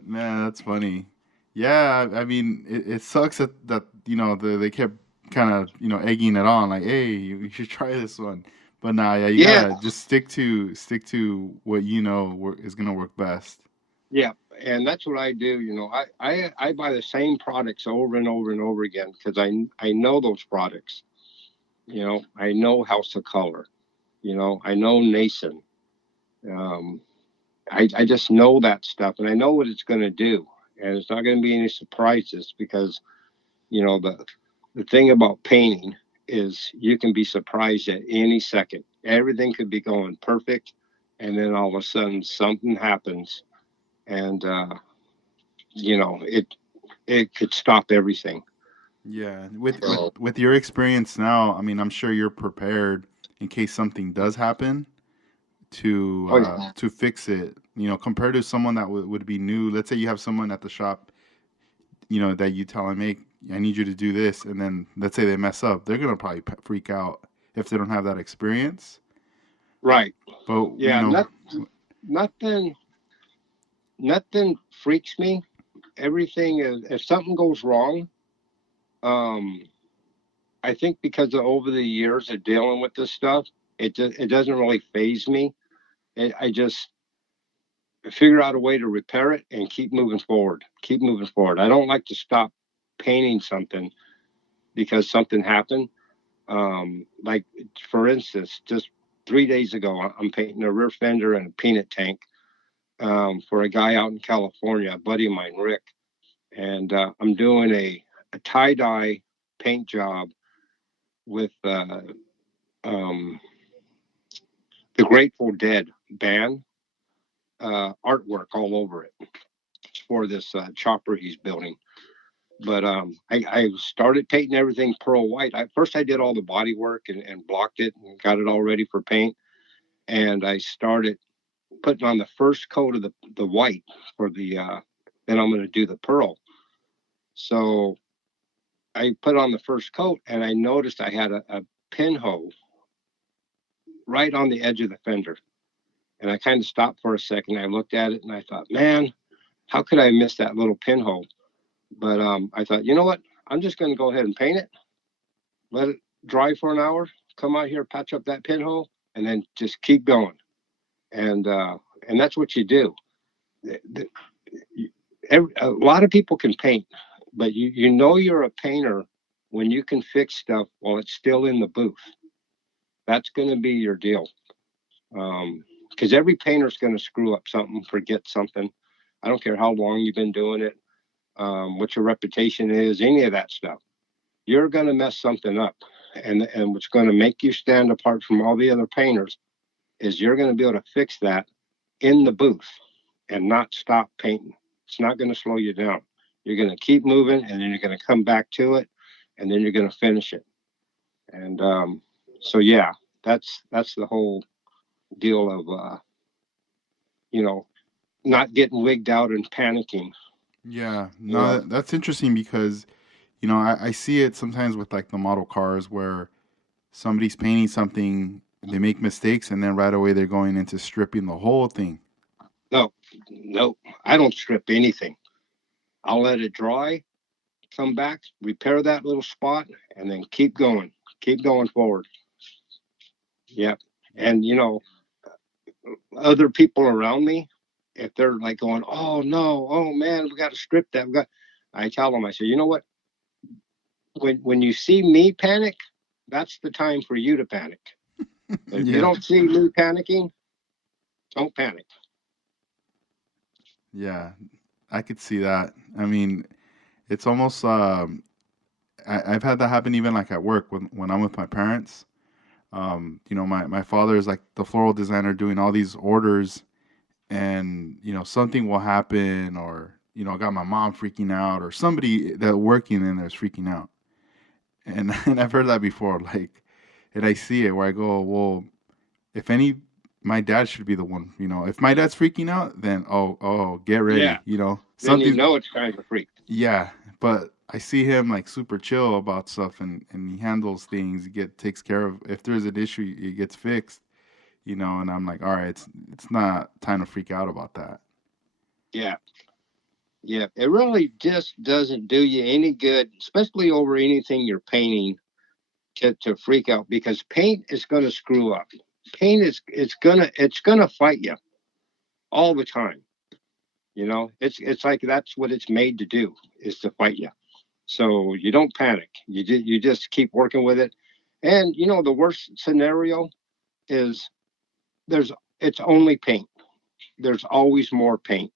Man, that's funny. Yeah, I mean, it sucks that you know they kept kind of egging it on, like, hey, you should try this one. But nah, yeah, you Yeah, gotta just stick to what is gonna work best. yeah. And that's what I do. You know, I buy the same products over and over and over again because I know those products. You know, I know House of Color. You know, I know Nason. Um, I just know that stuff, and I know what it's going to do, and it's not going to be any surprises because the thing about painting is you can be surprised at any second. Everything could be going perfect, and then all of a sudden something happens, and it could stop everything. Yeah, with with So, with your experience now, I mean, I'm sure you're prepared in case something does happen oh yeah, to fix it. You know, compared to someone that would be new. Let's say you have someone at the shop, you know, that you tell them, "Hey, I need you to do this," and then let's say they mess up, they're gonna probably freak out if they don't have that experience. right, But you yeah, know, nothing, nothing freaks me. Everything is if something goes wrong. Um, I think because of over the years of dealing with this stuff, it doesn't really phase me. I just figure out a way to repair it and keep moving forward. Keep moving forward. I don't like to stop painting something because something happened. Like for instance, just 3 days ago, I'm painting a rear fender and a peanut tank for a guy out in California, a buddy of mine, Rick, and I'm doing a tie dye paint job with um, the Grateful Dead band artwork all over it for this chopper he's building. But I started painting everything pearl white. First, I did all the body work and blocked it and got it all ready for paint. And I started putting on the first coat of the white for the, then I'm going to do the pearl. So I put on the first coat and I noticed I had a pinhole right on the edge of the fender. And I kind of stopped for a second. I looked at it and I thought, man, how could I miss that little pinhole? But I thought, you know what? I'm just going to go ahead and paint it, let it dry for an hour, come out here, patch up that pinhole, and then just keep going. And uh, and that's what you do. A lot of people can paint, but you know you're a painter when you can fix stuff while it's still in the booth. That's going to be your deal. Because every painter's going to screw up something, forget something. I don't care how long you've been doing it, what your reputation is, any of that stuff. You're going to mess something up. And what's going to make you stand apart from all the other painters is you're going to be able to fix that in the booth and not stop painting. It's not going to slow you down. You're going to keep moving and then you're going to come back to it and then you're going to finish it. And so, yeah, that's the whole deal of, you know, not getting wigged out and panicking. yeah, You no, know, that's interesting because you know I see it sometimes with like the model cars where somebody's painting something, they make mistakes, and then right away they're going into stripping the whole thing. no, no, I don't strip anything. I'll let it dry, come back, repair that little spot, and then keep going forward. Yep. And other people around me, if they're like going, "Oh no, oh man, we got to strip that," I tell them, I say, you know what? When you see me panic, that's the time for you to panic. But if you Yeah, don't see me panicking, don't panic. yeah, I could see that. I mean, it's almost I've had that happen even like at work when I'm with my parents. You know, my father is like the floral designer doing all these orders, and you know something will happen, or you know, I got my mom freaking out, or somebody that working in there is freaking out, and and I've heard that before. Like, and I see it where I go, well, if any, my dad should be the one. You know, if my dad's freaking out, then get Yeah. ready. You know, Then you something. know it's time to freak. Yeah, but I see him like super chill about stuff, and he handles things. He takes care of if there's an issue, it gets fixed. You know, and I'm like, all right, it's not time to freak out about that. Yeah. Yeah. It really just doesn't do you any good, especially over anything you're painting to freak out because paint is going to screw up. Paint is it's gonna fight you all the time. It's like that's what it's made to do is to fight you. So you don't panic. You just keep working with it. And the worst scenario is there's it's only paint. there's always more paint.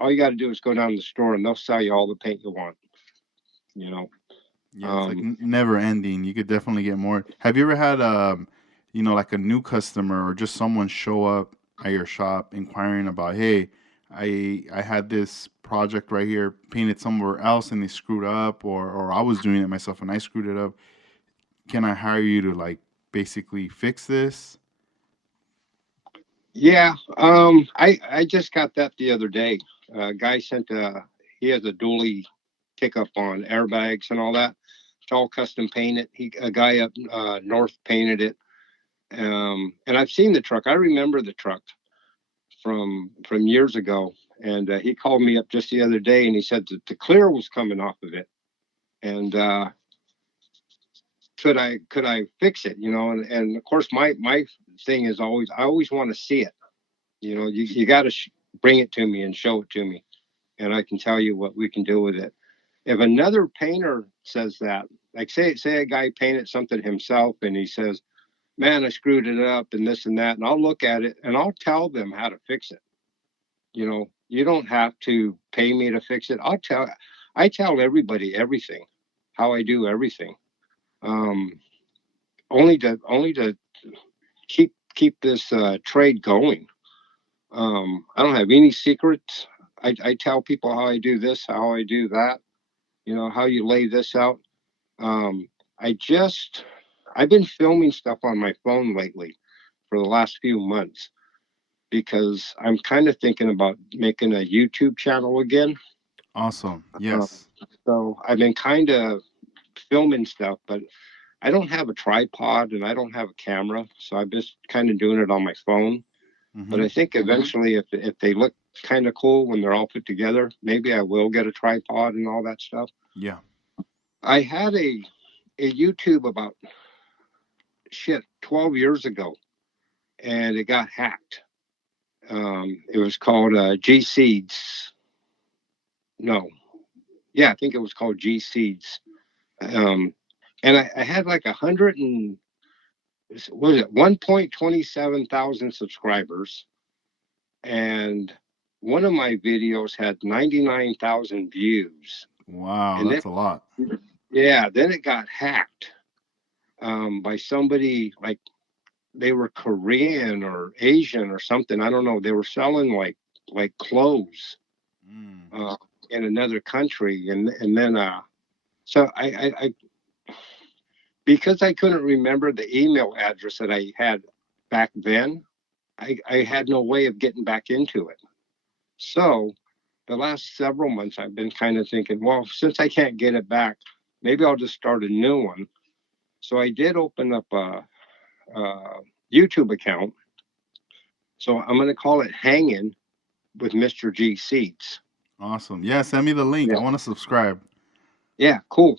All you got to do is go down to the store and they'll sell you all the paint you want. You know. Yeah, it's like Um, never ending. You could definitely get more. Have you ever had like a new customer or just someone show up at your shop inquiring about, hey, I had this project right here painted somewhere else and they screwed up, or I was doing it myself and I screwed it up. Can I hire you to like basically fix this? yeah. I just got that the other day. A guy sent a he has a dually pickup on airbags and all that. It's all custom painted. A guy up north painted it. And I've seen the truck. I remember the truck from years ago. And he called me up just the other day, and he said that the clear was coming off of it. And could I fix it? And of course my thing is always I always want to see it. You got to bring it to me and show it to me, and I can tell you what we can do with it. If another painter says that, like say a guy painted something himself, and he says, "Man, I screwed it up and this and that," and I'll look at it and I'll tell them how to fix it. You don't have to pay me to fix it. I tell everybody everything, how I do everything. Um, only to keep this trade going. I don't have any secrets. I tell people how I do this, how I do that. How you lay this out. Um, I just I've been filming stuff on my phone lately for the last few months because I'm kind of thinking about making a YouTube channel again. Awesome. Uh, Yes. so I've been kind of filming stuff, but I don't have a tripod and I don't have a camera, so I'm just kind of doing it on my phone. But Mm-hmm. I think eventually, if they look kind of cool when they're all put together, maybe I will get a tripod and all that stuff. Yeah. I had a YouTube about 12 years ago, and it got hacked. It was called G Seeds. No, yeah, I think it was called G Seeds. Um, and I had like 1.27 thousand subscribers, and one of my videos had 99,000 views. Wow, And then, that's a lot. yeah, then it got hacked by somebody like they were Korean or Asian or something. I don't know. They were selling like clothes Mm. uh, in another country, and then so I because I couldn't remember the email address that I had back then. I had no way of getting back into it. So the last several months, I've been kind of thinking, well, since I can't get it back, maybe I'll just start a new one. So I did open up a YouTube account. So I'm going to call it Hanging with Mr. G Seeds. Awesome. Yeah, send me the link. I Yeah. want to subscribe. Yeah, cool.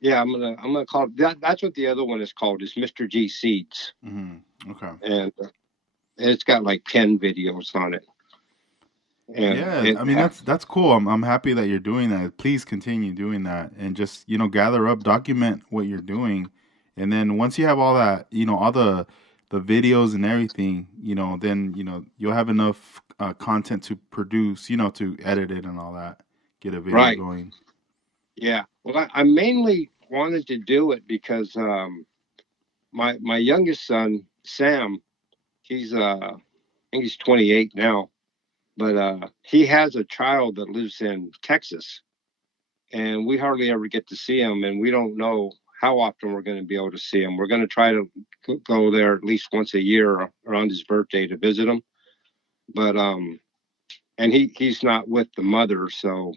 Yeah, I'm gonna call it that. That's what the other one is called, is Mr. G Seeds, Mm-hmm. Okay. and it's got like 10 videos on it, and Yeah, it I mean that's cool. I'm happy that you're doing that. Please continue doing that and just, gather up, document what you're doing. And then once you have all that, all the videos and everything, then, you'll have enough content to produce, to edit it and all that. Get a video right. going. Yeah. Well, I mainly wanted to do it because my youngest son Sam, I think he's 28 now, but he has a child that lives in Texas, and we hardly ever get to see him, and we don't know how often we're going to be able to see him. We're going to try to go there at least once a year around his birthday to visit him, but and he's not with the mother, so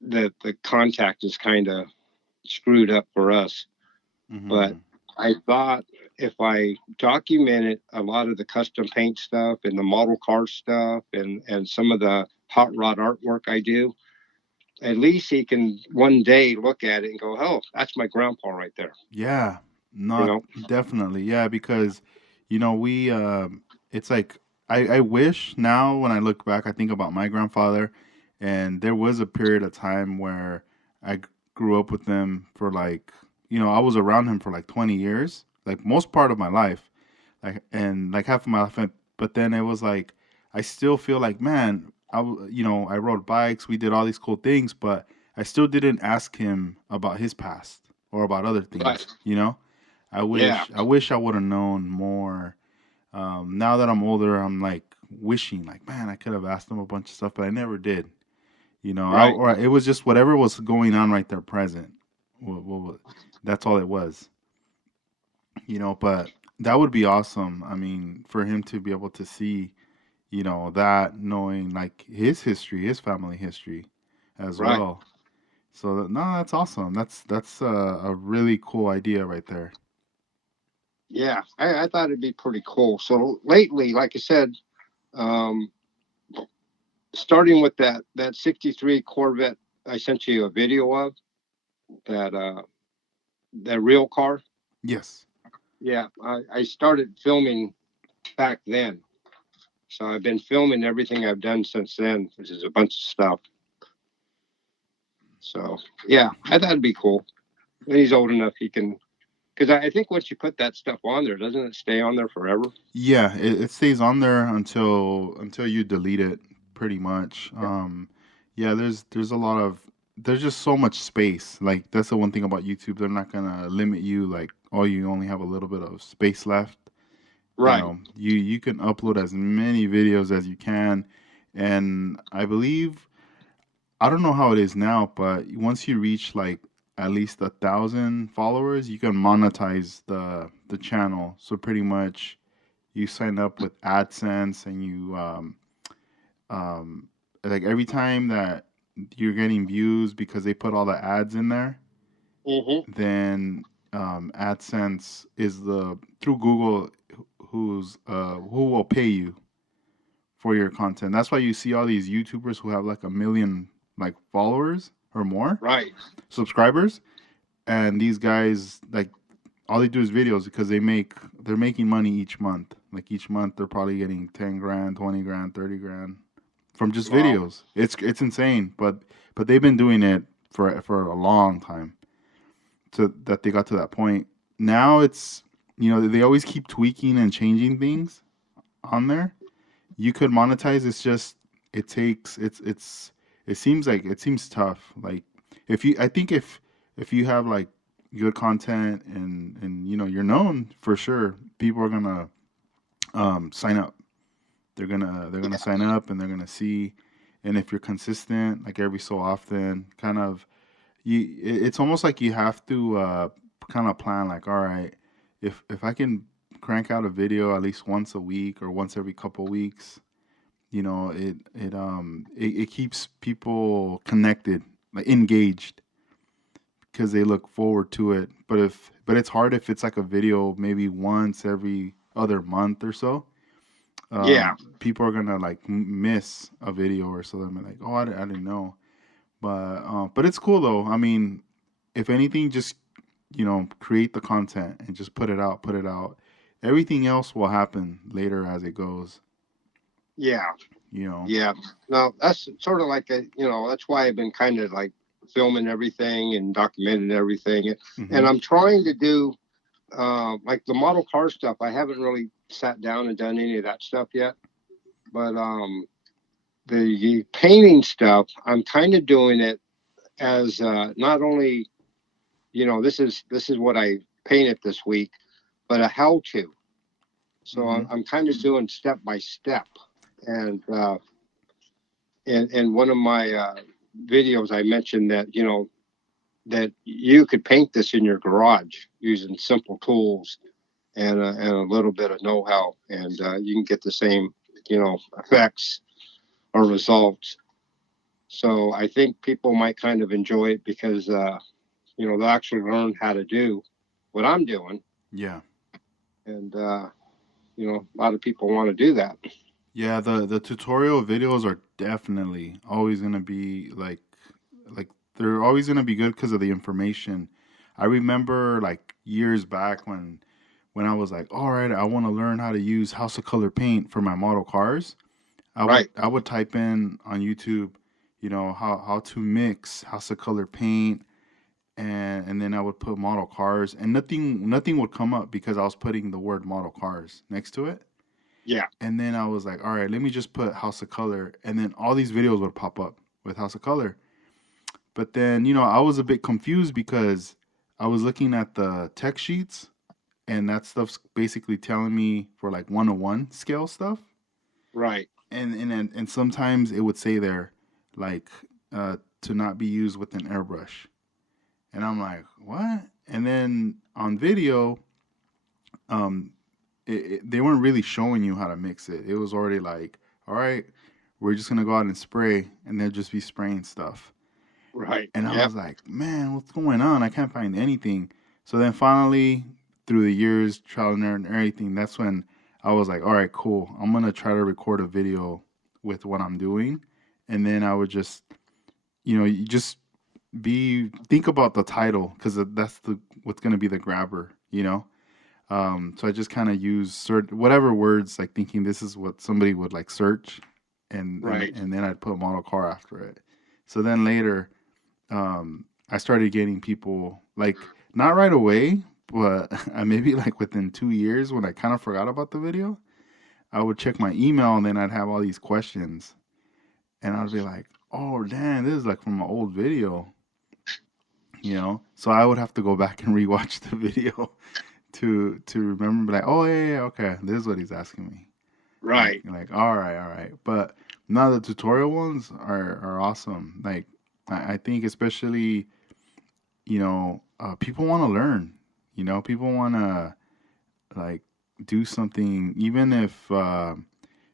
the contact is kind of screwed up for us. But Mm-hmm. I thought if I documented a lot of the custom paint stuff and the model car stuff and some of the hot rod artwork I do, at least he can one day look at it and go, "Oh, that's my grandpa right there." Yeah, You not know? definitely. Yeah, because we it's like I wish now when I look back I think about my grandfather, and there was a period of time where I grew up with him for like, I was around him for like 20 years, like most part of my life. Like, and like half of my life, but then it was like I still feel like, man, I rode bikes, we did all these cool things, but I still didn't ask him about his past or about other Right. things, you know? Yeah. I wish I would have known more. Now that I'm older, I'm like wishing, like, man, I could have asked him a bunch of stuff, but I never did. Right. Or it was just whatever was going on right there, present. That's all it was, But that would be awesome. I mean, for him to be able to see, that knowing like his history, his family history, as Right. well. So no, that's awesome. That's a really cool idea right there. Yeah. I thought it'd be pretty cool. So lately, like I said, um, starting with that '63 Corvette, I sent you a video of that that real car. Yes. Yeah, I started filming back then. So I've been filming everything I've done since then, which is a bunch of stuff. So yeah, I thought it'd be cool. When he's old enough, he can. Because I think once you put that stuff on there, doesn't it stay on there forever? Yeah, it stays on there until you delete it, pretty much. Yeah. Yeah, there's a lot of there's just so much space. Like that's the one thing about YouTube. They're not gonna limit you. Like, oh, you only have a little bit of space left. Right. You can upload as many videos as you can, and I believe I don't know how it is now, but once you reach like at least 1,000 followers, you can monetize the channel. So pretty much you sign up with AdSense and you um like every time that you're getting views because they put all the ads in there, Hmm. then AdSense is the through Google who will pay you for your content. That's why you see all these YouTubers who have like a million like followers or more Right. subscribers, and these guys like all they do is videos because they're making money each month. Like each month they're probably getting 10 grand, 20 grand, 30 grand from just Wow. videos. It's insane, but they've been doing it for a long time to that they got to that point. Now it's they always keep tweaking and changing things on there. You could monetize. It's just it takes it seems like it seems tough. Like if you I think if you have like good content and you're known for sure, people are gonna sign up. They're gonna sign up and they're gonna see. And if you're consistent, like every so often, kind of it's almost like you have to kind of plan like, all right, if I can crank out a video at least once a week or once every couple weeks, it keeps people connected, like engaged, because they look forward to it. But it's hard if it's like a video maybe once every other month or so. Yeah. People are gonna like miss a video or so. They're like, oh, I didn't know. But it's cool though. I mean, if anything, just create the content and just put it out. Put it out. Everything else will happen later as it goes. Yeah. You know. Yeah. No, that's sort of like that's why I've been kind of like filming everything and documenting everything, and Hmm. I'm trying to do like the model car stuff. I haven't really sat down and done any of that stuff yet, but the painting stuff, I'm kind of doing it as not only this is what I painted this week, but a how to. So Hmm. I'm kind of doing step by step, and in one of my videos, I mentioned that that you could paint this in your garage using simple tools and a little bit of know-how, and you can get the same effects or results. So I think people might kind of enjoy it because they'll actually learn how to do what I'm doing, Yeah. and a lot of people want to do that. Yeah, the tutorial videos are definitely always gonna be like they're always gonna be good because of the information. I remember like years back when I was like, all right, I want to learn how to use House of Color paint for my model cars. Right. I would type in on YouTube, how to mix House of Color paint, and then I would put model cars, and nothing would come up because I was putting the word model cars next to it. Yeah. And then I was like, all right, let me just put House of Color, and then all these videos would pop up with House of Color. But then, I was a bit confused because I was looking at the tech sheets, and that stuff's basically telling me for like 101 scale stuff. Right. And sometimes it would say there, like, to not be used with an airbrush. And I'm like, what? And then on video, um, they weren't really showing you how to mix it. It was already like, all right, we're just gonna go out and spray, and they'll just be spraying stuff. Right. And I Yep. was like, man, what's going on? I can't find anything. So then finally, through the years, trial and error and everything, that's when I was like, all right, cool. I'm gonna try to record a video with what I'm doing, and then I would just, you just be think about the title because that's the what's gonna be the grabber. So I just kind of use whatever words, like thinking this is what somebody would like search, and and Right. and then I'd put model car after it. So then later, I started getting people like not right away, but maybe like within 2 years when I kind of forgot about the video, I would check my email and then I'd have all these questions, and I'd be like, "Oh, damn, this is like from an old video." So I would have to go back and rewatch the video to remember, like, oh yeah, yeah, okay, this is what he's asking me. Like, Right. like, all right, all right. But now the tutorial ones are awesome. Like, I think especially, people want to learn. People want to like do something, even if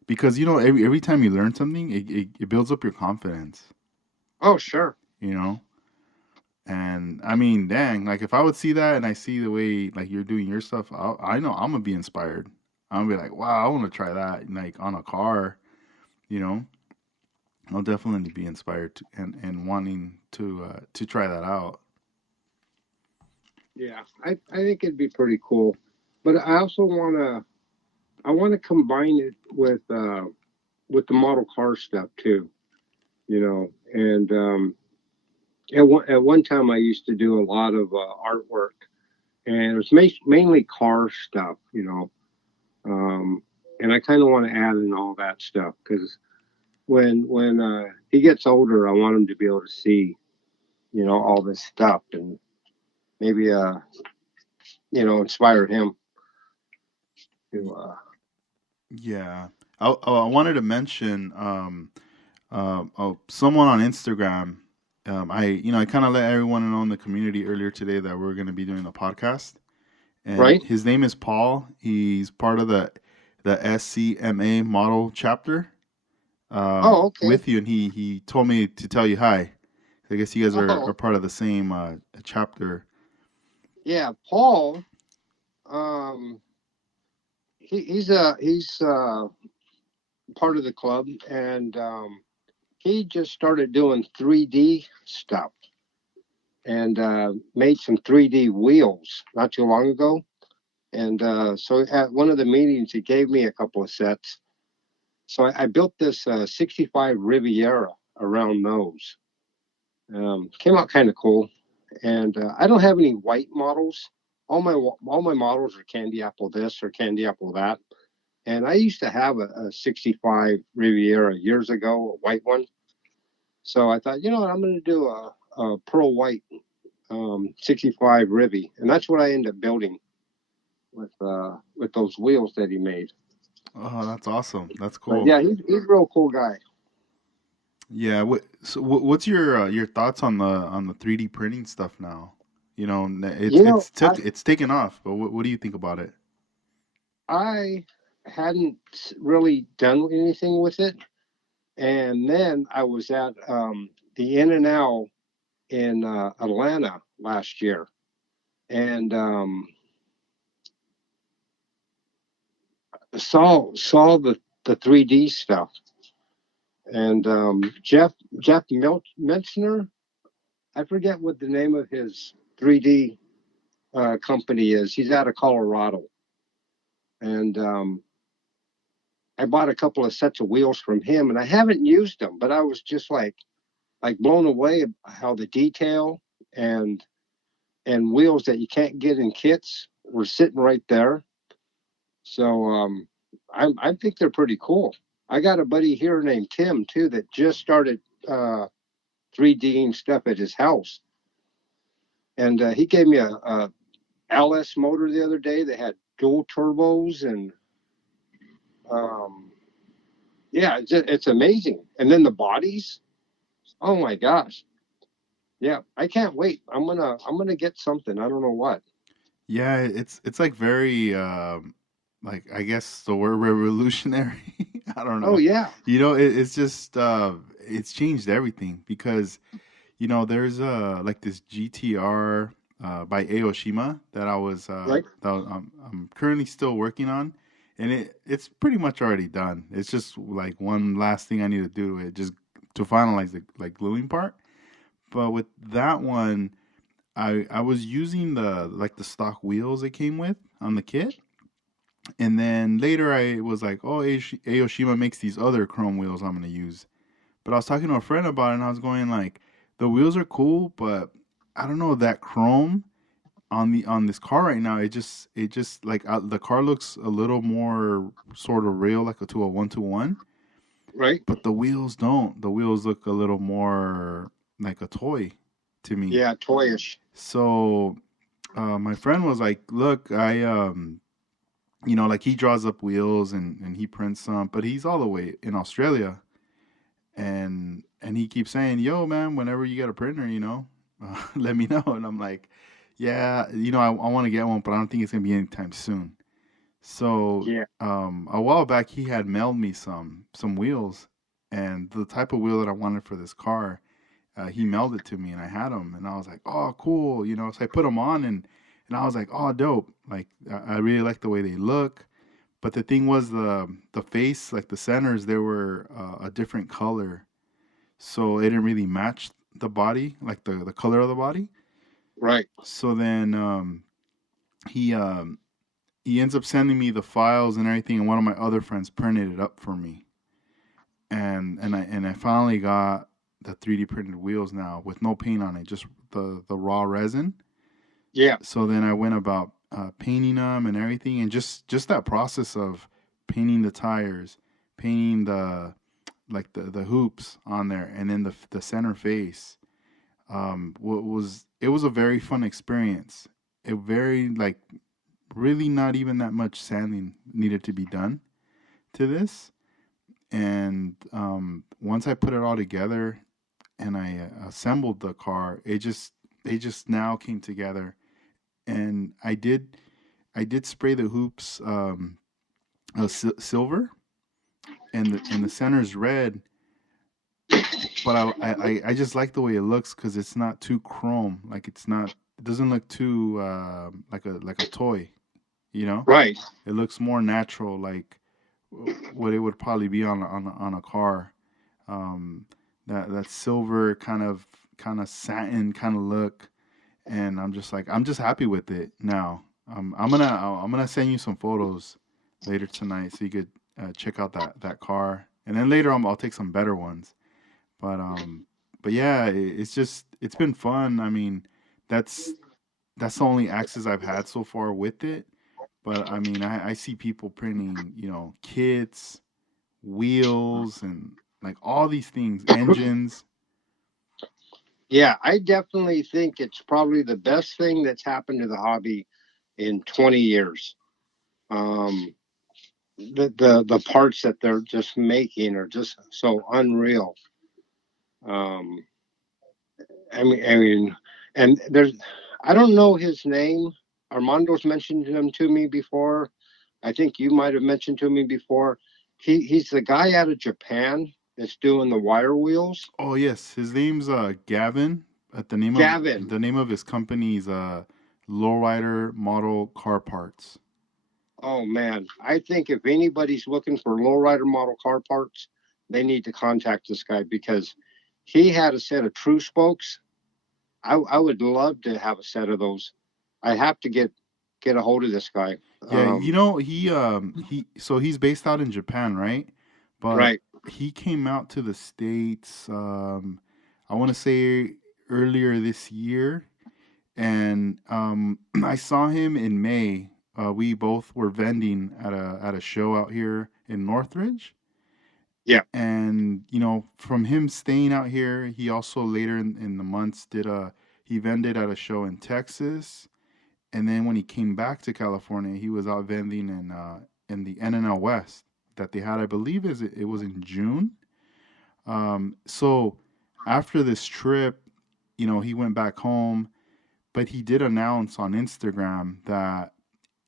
because every time you learn something, it builds up your confidence. Oh, sure. You know. And I mean, dang, like if I would see that and I see the way like you're doing your stuff, I know I'm gonna be inspired. I'm gonna be like, wow, I want to try that, like on a car, you know. I'll definitely be inspired and wanting to try that out. Yeah. I think it'd be pretty cool. But I also I want to combine it with the model car stuff too, And at one time I used to do a lot of artwork, and it was mainly car stuff, Um, and I kind of want to add in all that stuff because when he gets older, I want him to be able to see, all this stuff, and maybe inspire him to. Yeah, I wanted to mention someone on Instagram. I kind of let everyone know in the community earlier today that we're going to be doing a podcast, and Right? his name is Paul. He's part of the SCMA model chapter Oh, okay. with you, and he told me to tell you hi. I guess you guys are Oh, part of the same chapter. yeah. Paul. Um, he's part of the club, and he just started doing 3D stuff and made some 3D wheels not too long ago. And so at one of the meetings, he gave me a couple of sets. So I built this 65 Riviera around those. Came out kind of cool. And I don't have any white models. All my models are candy apple this or candy apple that. And I used to have a 65 Riviera years ago, a white one. So I thought, what, I'm going to do a pearl white 65 Rivi, and that's what I ended up building with those wheels that he made. Oh, that's awesome. That's But cool. yeah, he's a real cool guy. Yeah. What's your thoughts on the 3D printing stuff now? It's You know, it's took it's taken off, but what do you think about it? I hadn't really done anything with it, and then I was at the In and Out in Atlanta last year, and saw the 3D stuff. And Jeff Mentzner, I forget what the name of his 3D company is. He's out of Colorado, and I bought a couple of sets of wheels from him, and I haven't used them, but I was just like blown away how the detail and wheels that you can't get in kits were sitting right there. So I think they're pretty cool. I got a buddy here named Tim too that just started 3Ding stuff at his house, and he gave me a LS motor the other day that had dual turbos, and um, yeah, it's amazing. And then the bodies, oh my gosh, yeah, I can't wait. I'm gonna get something. I don't know what. Yeah, it's like very like I guess the word revolutionary. I don't Oh know. yeah, It's just it's changed everything because there's like this GTR by Aoshima that right, I'm currently still working on, and it's pretty much already done. It's just like one last thing I need to do to it, just to finalize the like gluing part. But with that one, I was using the like the stock wheels it came with on the kit, and then later I was like, oh, Aoshima makes these other chrome wheels I'm gonna use. But I was talking to a friend about it, and I was going like, the wheels are cool, but I don't know that chrome on this car right now. It just like the car looks a little more sort of real, like to a 1-to-1, right, but the wheels don't. The wheels look a little more like a toy to me. yeah, toyish, So my friend was like, "Look, like he draws up wheels and he prints some, but he's all the way in Australia, and he keeps saying, "Yo, man, whenever you get a printer, let me know." And I'm like, "Yeah, I want to get one, but I don't think it's gonna be anytime soon." So yeah, a while back, he had mailed me some wheels, and the type of wheel that I wanted for this car, he mailed it to me, and I had them, and I was like, "Oh, cool," So I put them on, and I was like, "Oh, dope!" Like I really like the way they look. But the thing was the face, like the centers, they were a different color, so it didn't really match the body, like the color of the body. right, So then he um, he ends up sending me the files and everything, and one of my other friends printed it up for me, and I finally got the 3D printed wheels now with no paint on it, just the raw resin. yeah, So then I went about painting them and everything, and just that process of painting the tires, painting the like the hoops on there, and then the center face. What was it was a very fun experience. It very like really not even that much sanding needed to be done to this, and once I put it all together and I assembled the car, they just now came together, and I did spray the hoops silver, and the center's red, but I just like the way it looks because it's not too chrome. Like it doesn't look too like a toy. You know, right. it looks more natural, like what it would probably be on a car. Um, that silver kind of satin kind of look, and I'm just happy with it now. I'm gonna send you some photos later tonight so you could check out that car, and then later I'll take some better ones. But yeah, it's been fun. I mean, that's that's the only access I've had so far with it. But I mean, I see people printing, kits, wheels, and like all these things, engines. Yeah, I definitely think it's probably the best thing that's happened to the hobby in 20 years. Um, the parts that they're just making are just so unreal. Um, I mean, and there's I don't know his name. Armando's mentioned him to me before. I think you might have mentioned to me before. He's the guy out of Japan that's doing the wire wheels. Oh yes, his name's Gavin. At Gavin. the name of his company's Lowrider Model Car Parts. Oh man, I think if anybody's looking for lowrider model car parts, they need to contact this guy because he had a set of true spokes. I would love to have a set of those. I have to get a hold of this guy. Yeah, he's based out in Japan, right? But Right. he came out to the States I want to say earlier this year, and I saw him in May we both were vending at a show out here in Northridge. Yeah. And from him staying out here, he also later in the months he vended at a show in Texas. And then when he came back to California, he was out vending in the NNL West that they had, I believe, it was in June. So after this trip, he went back home, but he did announce on Instagram that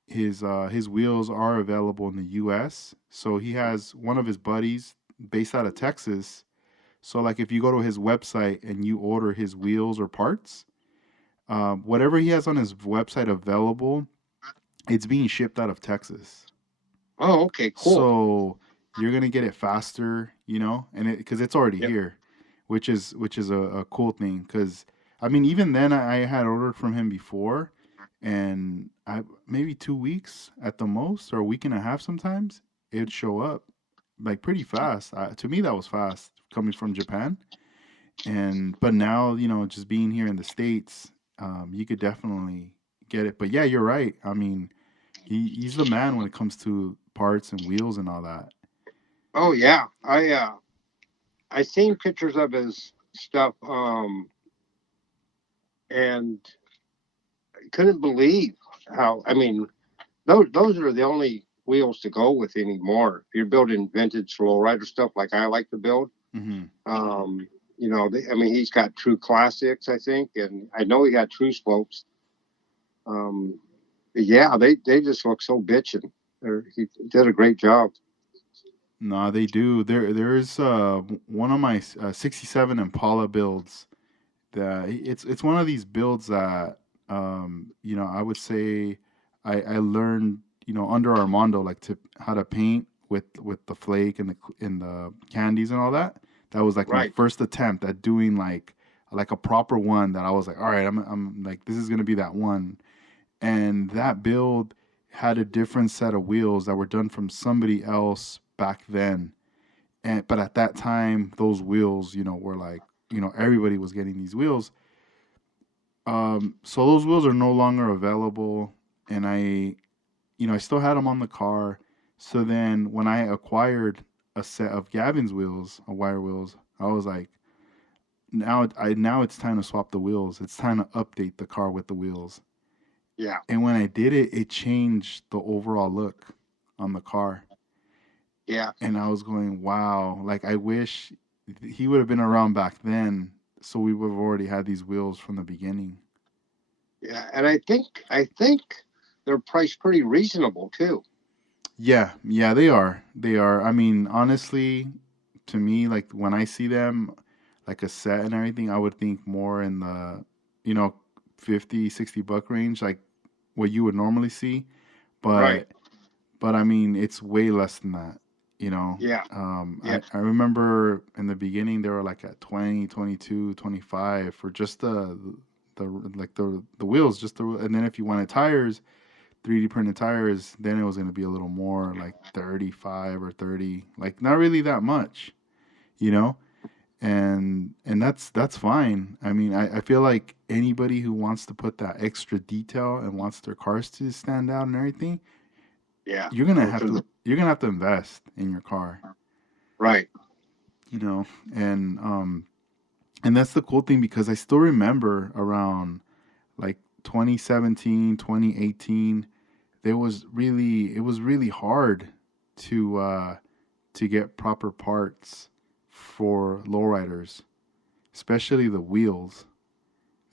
his wheels are available in the U.S. So he has one of his buddies based out of Texas. So like if you go to his website and you order his wheels or parts, whatever he has on his website available, it's being shipped out of Texas. Oh, okay, cool. So you're gonna get it faster, and because it's already Yep. here, which is a cool thing. Because I mean, even then, I had ordered from him before, and I maybe 2 weeks at the most, or a week and a half sometimes, it'd show up like pretty fast. To me, that was fast coming from Japan. And but now, just being here in the States, you could definitely get it. But yeah, you're right. I mean, he's the man when it comes to parts and wheels and all that. Oh yeah. I seen pictures of his stuff, and couldn't believe how. I mean, those are the only wheels to go with anymore. If you're building vintage lowrider stuff like I like to build, Hmm. um, I mean, he's got true classics, I think, and I know he got true slopes. Um, yeah, they just look so bitchin'. He did a great job. No, they do. There's one of my '67 Impala builds that it's one of these builds that I would say I learned under Armando like to how to paint with the flake and the candies and all that. That was like my Right. first attempt at doing like a proper one that I was like, all right, I'm like this is gonna be that one. And that build had a different set of wheels that were done from somebody else back then. And but at that time, those wheels, were like, everybody was getting these wheels. So those wheels are no longer available, and I still had them on the car. So then when I acquired a set of Gavin's wheels, wire wheels, I was like, now it's time to swap the wheels. It's time to update the car with the wheels. Yeah. And when I did it, it changed the overall look on the car. Yeah. And I was going, wow, like I wish he would have been around back then, so we would have already had these wheels from the beginning. Yeah. And I think they're priced pretty reasonable too. Yeah, yeah, they are. They are. I mean, honestly, to me, like when I see them, like a set and everything, I would think more in the, you know, 50, $60 range, like what you would normally see. Right. But I mean, it's way less than that, you know. Yeah. I, Yep. I remember in the beginning they were like at 20, 22, 25 for just the like the wheels, and then if you wanted tires, 3D printed tires, then it was going to be a little more like 35 or 30, like not really that much, you know? And that's fine. I mean, I feel like anybody who wants to put that extra detail and wants their cars to stand out and everything, Yeah. you're gonna Go have to to the you're gonna have to invest in your car, right. you know. And that's the cool thing because I still remember around like 2017, 2018, it was really hard to get proper parts for lowriders, especially the wheels.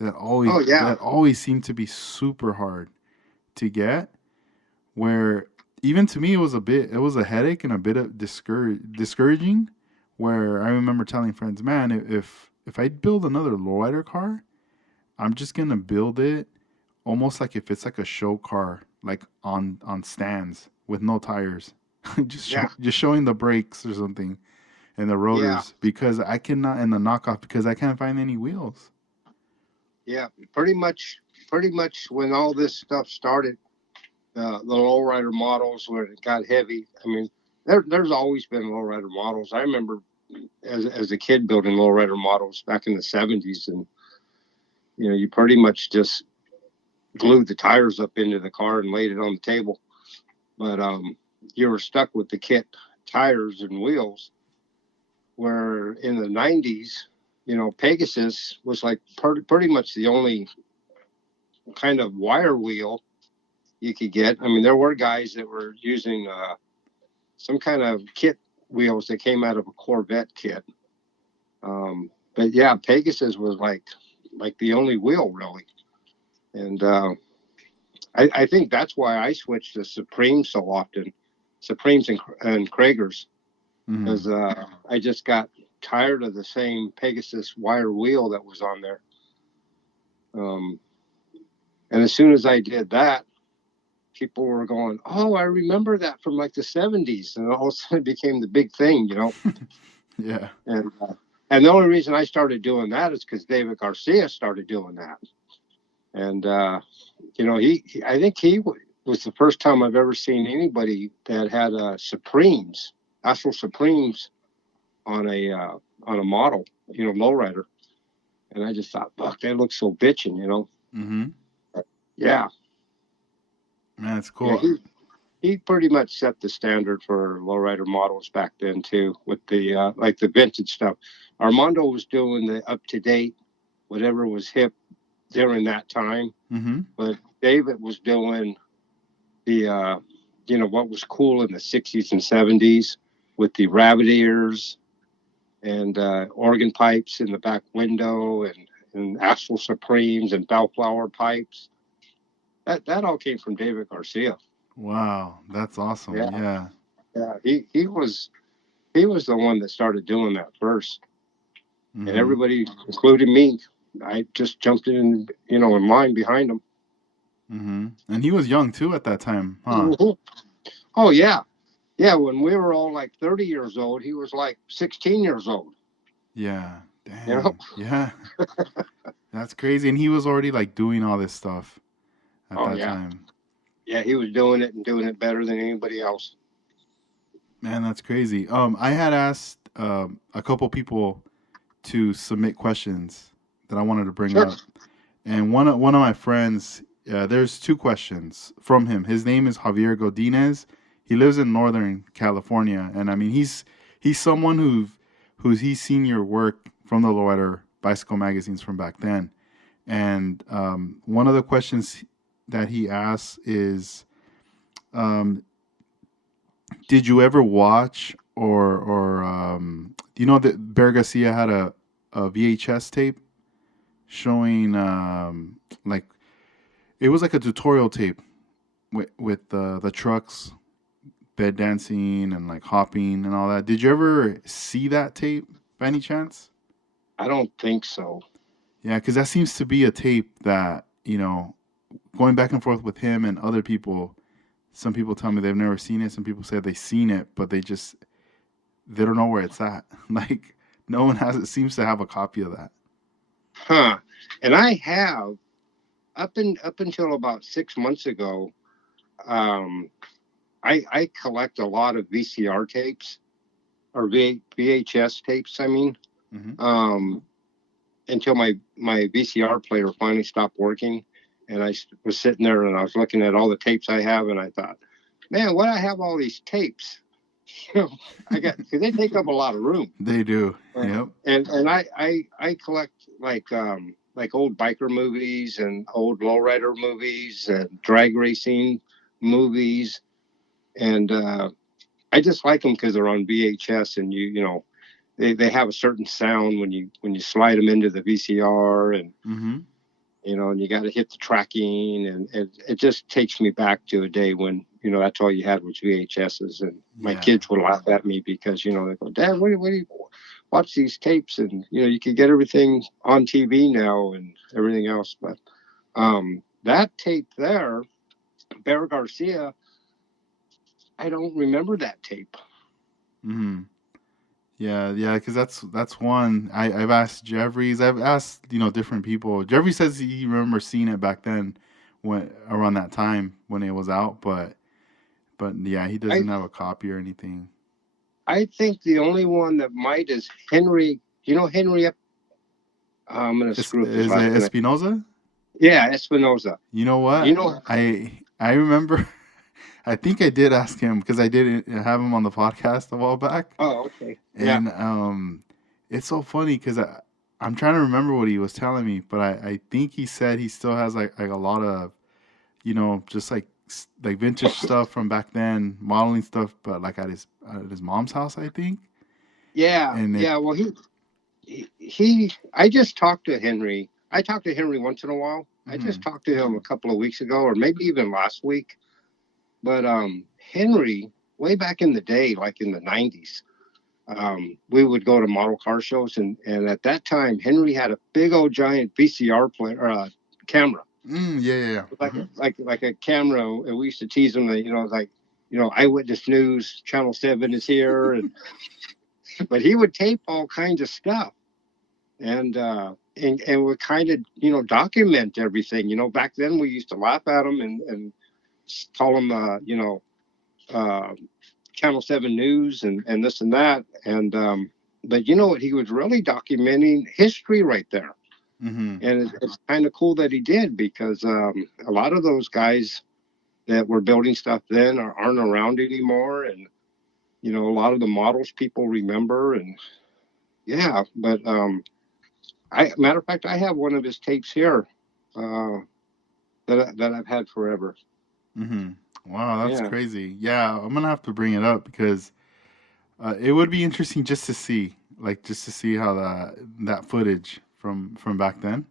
Oh yeah. That always seemed to be super hard to get. Where even to me it was a headache and a bit of discouraging. Where I remember telling friends, man, if I build another lowrider car, I'm just gonna build it almost like if it's like a show car, like on stands with no tires, Yeah. just showing the brakes or something and the Yeah. rotors because I cannot and the knockoff because I can't find any wheels. Yeah. Pretty much when all this stuff started, the lowrider models when it got heavy. I mean, there's always been lowrider models. I remember as a kid building lowrider models back in the '70s, and you pretty much just glued the tires up into the car and laid it on the table. But you were stuck with the kit tires and wheels. Where in the 90s, Pegasus was like pretty much the only kind of wire wheel you could get. I mean, there were guys that were using some kind of kit wheels that came out of a Corvette kit. But yeah, Pegasus was like the only wheel really. And I think that's why I switched to Supreme so often, Supremes and Kragers, because I just got tired of the same Pegasus wire wheel that was on there. And as soon as I did that, people were going, "Oh, I remember that from like the 70s," and all of a sudden it became the big thing, Yeah. And the only reason I started doing that is because David Garcia started doing that. And I think he was the first time I've ever seen anybody that had Supremes, actual Supremes on a model, lowrider. And I just thought, fuck, they look so bitchin', Mm-hmm. Yeah. Man, it's cool. Yeah, he pretty much set the standard for lowrider models back then too, with the like the vintage stuff. Armando was doing the up to date, whatever was hip during that time. Mm-hmm. But David was doing the what was cool in the 60s and 70s with the rabbit ears and organ pipes in the back window and Axel Supremes and bellflower pipes. That all came from David Garcia. Wow, that's awesome. Yeah. Yeah. He was the one that started doing that first. Mm-hmm. And everybody, including me, I just jumped in line behind him. Mm-hmm. And he was young too at that time, huh? Mm-hmm. Oh yeah. Yeah, when we were all like 30 years old, he was like 16 years old. Yeah. Damn. Yeah. That's crazy. And he was already like doing all this stuff at that time. Yeah, he was doing it and doing it better than anybody else. Man, that's crazy. I had asked a couple people to submit questions that I wanted to bring up. And one of my friends, there's two questions from him. His name is Javier Godinez. He lives in Northern California, and I mean he's someone he's seen your work from the Lowrider bicycle magazines from back then. And one of the questions that he asks is, did you ever watch or do you know that Bear Garcia had a VHS tape showing like it was like a tutorial tape with the trucks bed dancing and like hopping and all that. Did you ever see that tape by any chance? I don't think so. Yeah, because that seems to be a tape that, going back and forth with him and other people, some people tell me they've never seen it. Some people say they've seen it, but they don't know where it's at. Like no one seems to have a copy of that. Huh. And I have up until about 6 months ago, I collect a lot of VCR tapes or VHS tapes. I mean, until my VCR player finally stopped working, and I was sitting there and I was looking at all the tapes I have, and I thought, man, why do I have all these tapes? Because they take up a lot of room. They do. Yep. And I collect like old biker movies and old lowrider movies and drag racing movies, and I just like them because they're on VHS, and they have a certain sound when you slide them into the VCR, and and you got to hit the tracking, and it just takes me back to a day when that's all you had was VHSs, and my kids would laugh at me because they go, Dad, what do you watch these tapes, and you can get everything on TV now and everything else, but that tape there, Bear Garcia, I don't remember that tape. Yeah, because that's one. I've asked Jeffries. I've asked different people. Jeffrey says he remembers seeing it back then, when around that time when it was out. But yeah, he doesn't have a copy or anything. I think the only one that might is Henry. Henry. I'm gonna screw up his last name. Espinosa? Yeah, Espinosa. You know You what? know, I remember. I think I did ask him because I did have him on the podcast a while back, oh, okay. Yeah. and it's so funny because I'm trying to remember what he was telling me, but I think he said he still has like a lot of just like vintage stuff from back then, modeling stuff, but like at his mom's house, I think. Yeah. And it Yeah. Well, I just talked to Henry. I talk to Henry once in a while. I just mhm, talked to him a couple of weeks ago, or maybe even last week. But Henry, way back in the day, like in the '90s, we would go to model car shows, and at that time, Henry had a big old giant VCR player, camera, yeah, yeah, yeah. like like a camera. And we used to tease him that like Eyewitness News Channel 7 is here, and but he would tape all kinds of stuff, and would kind of document everything. Back then we used to laugh at him and call him uh, Channel 7 News and this and that. And but you know what? He was really documenting history right there. Hmm. And it's kind of cool that he did, because a lot of those guys that were building stuff then aren't around anymore. And, a lot of the models people remember. And yeah, but matter of fact, I have one of his tapes here uh, that I've had forever. Hmm. Wow, that's Yeah. crazy. Yeah, I'm gonna have to bring it up because it would be interesting just to see, like, just to see how that footage from back then.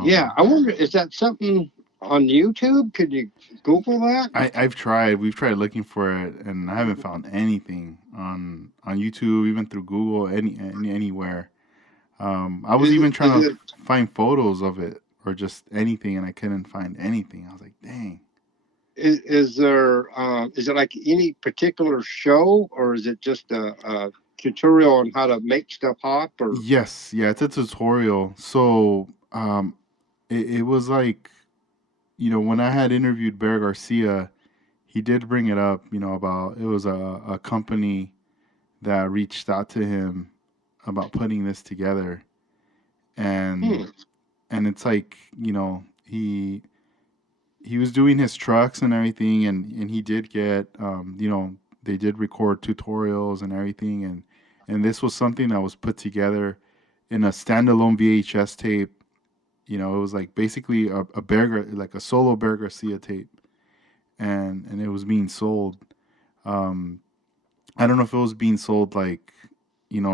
Yeah. Um, I wonder, is that something on YouTube? Could you Google that? I've tried. We've tried looking for it, and I haven't found anything on YouTube, even through Google, anywhere. I was even Is trying to it find photos of it or just anything, and I couldn't find anything. I was like, dang. is there is it like any particular show, or is it just a tutorial on how to make stuff hop? Or Yes, yeah, it's a tutorial. So it was like when I had interviewed Bear Garcia, he did bring it up. About it was a company that reached out to him about putting this together, hmm, and it's like he was doing his trucks and everything, and he did get they did record tutorials and everything, and this was something that was put together in a standalone VHS tape. It was like basically like a solo Bear Garcia tape, and it was being sold. um I don't know if it was being sold like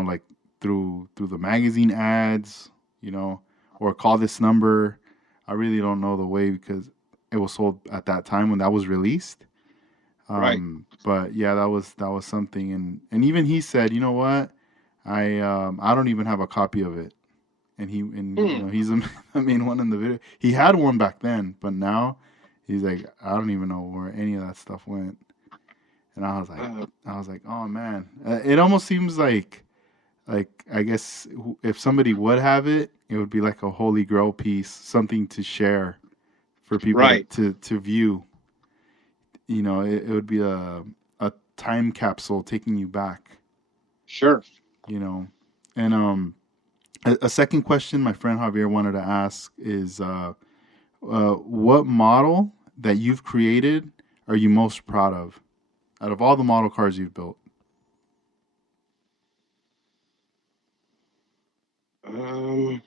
like through the magazine ads, you know or call this number. I really don't know the way because it was sold at that time when that was released. right? But yeah, that was something, and even he said, you know what, I don't even have a copy of it. And Hmm. he's the main one in the video. He had one back then, but now he's like, I don't even know where any of that stuff went. And Uh, I was like, oh man, it almost seems like I guess if somebody would have it, it would be like a holy grail piece, something to share for people to right. view. It would be a time capsule taking you back. Sure. You know, and a second question my friend Javier wanted to ask is, what model that you've created are you most proud of out of all the model cars you've built? Um,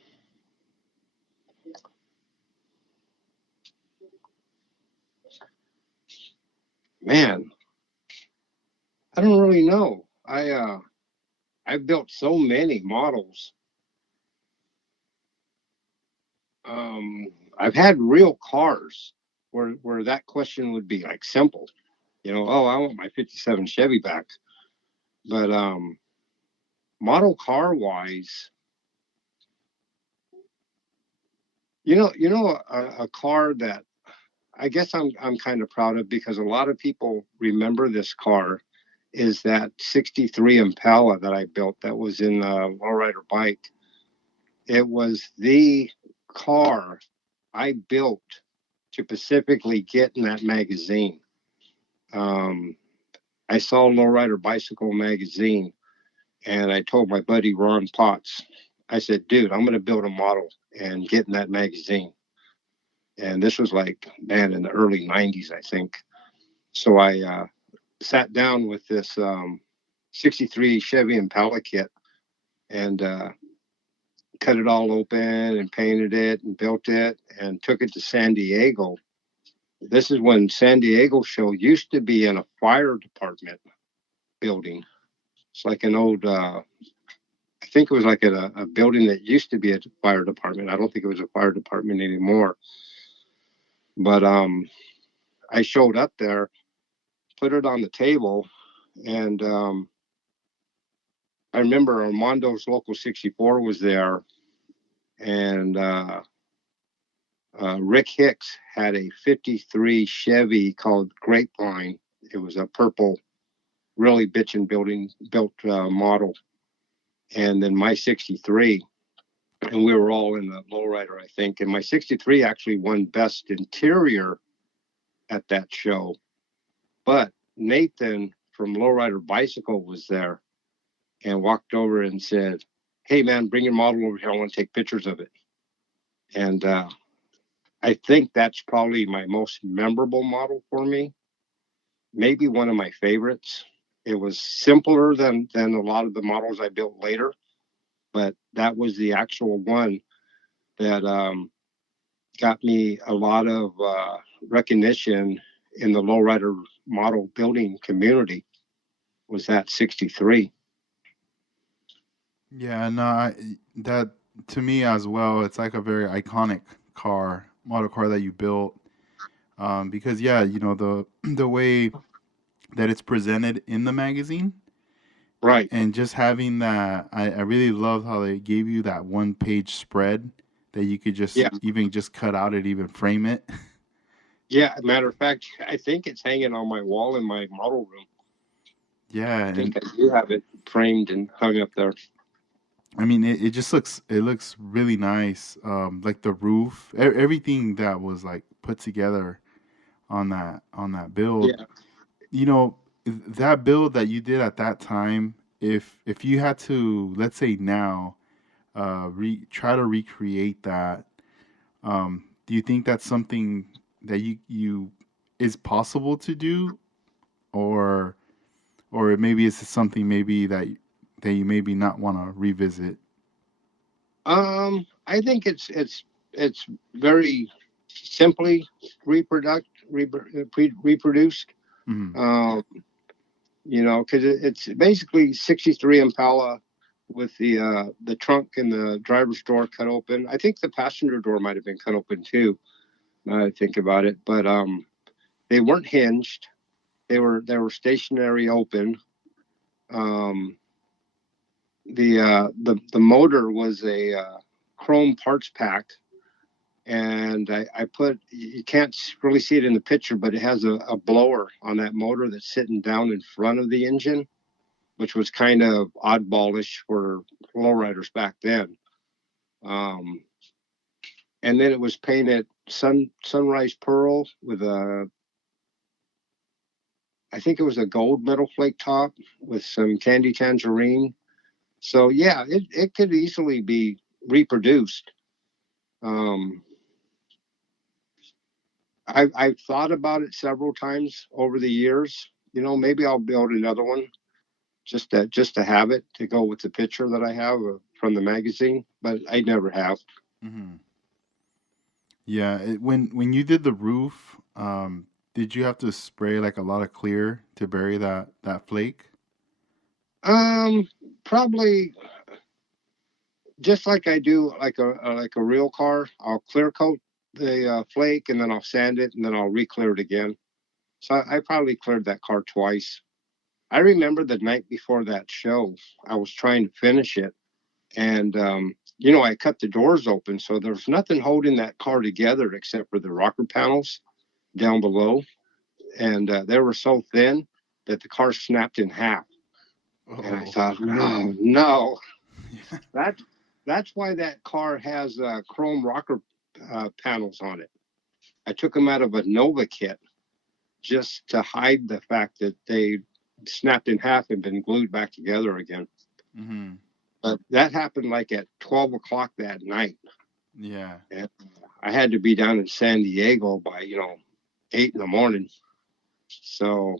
Man, I don't really know. I've built so many models. Um, I've had real cars where that question would be like simple. Oh, I want my '57 Chevy back. But model car wise, a car that I guess I'm kind of proud of, because a lot of people remember this car, is that '63 Impala that I built that was in the lowrider bike. It was the car I built to specifically get in that magazine. Um, I saw Lowrider Bicycle magazine, and I told my buddy Ron Potts, I said, dude, I'm going to build a model and get in that magazine. And this was like, man, in the early 90s, I think. So I sat down with this 63 Chevy Impala kit and cut it all open and painted it and built it and took it to San Diego. This is when San Diego show used to be in a fire department building. It's like an old, I think it was like a building that used to be a fire department. I don't think it was a fire department anymore. But I showed up there, put it on the table, and I remember Armando's Local 64 was there, and Rick Hicks had a 53 Chevy called Grapevine. It was a purple, really bitchin' built model. And then my 63, and we were all in the lowrider, I think. And my 63 actually won Best Interior at that show. But Nathan from Lowrider Bicycle was there and walked over and said, "Hey, man, bring your model over here. I want to take pictures of it." And I think that's probably my most memorable model for me. Maybe one of my favorites. It was simpler than a lot of the models I built later, but that was the actual one that got me a lot of recognition in the lowrider model building community. Was that 63? Yeah, no, that to me as well, it's like a very iconic car, model car that you built. Because yeah, you know the way that it's presented in the magazine, Right. and just having that, I really love how they gave you that one page spread that you could just Yeah. even just cut out and even frame it. Yeah. Matter of fact, I think it's hanging on my wall in my model room. Yeah, I and think I do have it framed and hung up there. I mean it just looks really nice. Like the roof, everything that was like put together on that build. Yeah. You know, that build that you did at that time, if you had to, let's say now, try to recreate that, do you think that's something that you is possible to do, or maybe it's something maybe that you maybe not want to revisit? I think it's very simply reproduced. Mm-hmm. Um, because it's basically 63 Impala with the trunk and the driver's door cut open. I think the passenger door might have been cut open too. Now I think about it, but they weren't hinged. They were stationary open. Um, the motor was a chrome parts pack, and I put, you can't really see it in the picture, but it has a blower on that motor that's sitting down in front of the engine, which was kind of oddballish for lowriders back then. Um, and then it was painted sunrise pearl with I think it was a gold metal flake top with some candy tangerine. So yeah, it could easily be reproduced. Um, I've thought about it several times over the years. Maybe I'll build another one just to have it to go with the picture that I have from the magazine, but I never have. Mm-hmm. Yeah, when you did the roof, did you have to spray like a lot of clear to bury that flake? Um, Probably just like I do like a real car. I'll clear coat the flake and then I'll sand it and then I'll re-clear it again. So I probably cleared that car twice. I remember the night before that show, I was trying to finish it, and I cut the doors open, so there's nothing holding that car together except for the rocker panels down below, and they were so thin that the car snapped in half. And I Oh. thought, no, no, that that's why that car has chrome rocker panels on it. I took them out of a Nova kit just to hide the fact that they snapped in half and been glued back together again. Mm-hmm. But that happened like at 12 o'clock that night. Yeah. And I had to be down in San Diego by 8 in the morning. So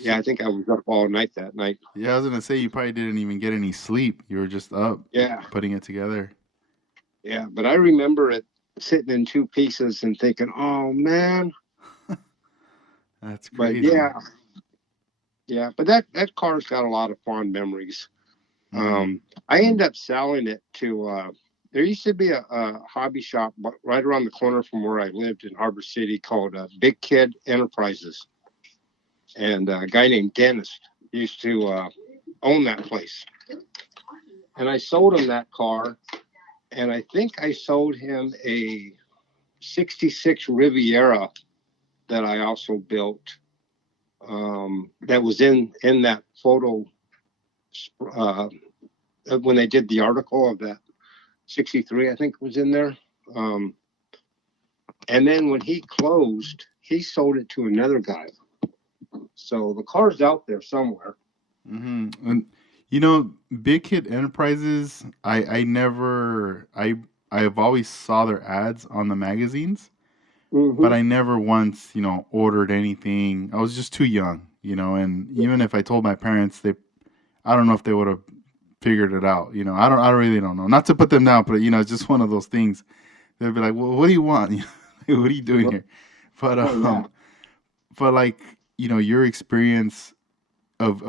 yeah, I think I was up all night that night. Yeah, I was gonna say you probably didn't even get any sleep. You were just up Yeah, putting it together. yeah. But I remember it sitting in two pieces and thinking, oh man. That's But crazy. yeah, yeah. But that car's got a lot of fond memories. Mm. I ended up selling it to. There used to be a hobby shop right around the corner from where I lived in Harbor City called Big Kid Enterprises, and a guy named Dennis used to own that place. And I sold him that car, and I think I sold him a '66 Riviera that I also built. That was in that photo uh, when they did the article of that '63. I think was in there. Um, and then when he closed, he sold it to another guy. So the car's out there somewhere. And you know, Big Hit Enterprises, I've always saw their ads on the magazines, but Mm-hmm. I never once, ordered anything. I was just too young, and even if I told my parents, I don't know if they would have figured it out. I really don't know. Not to put them down, but it's just one of those things. They'd be like, "Well, what do you want? What are you doing here?" But Oh yeah. but like, your experience of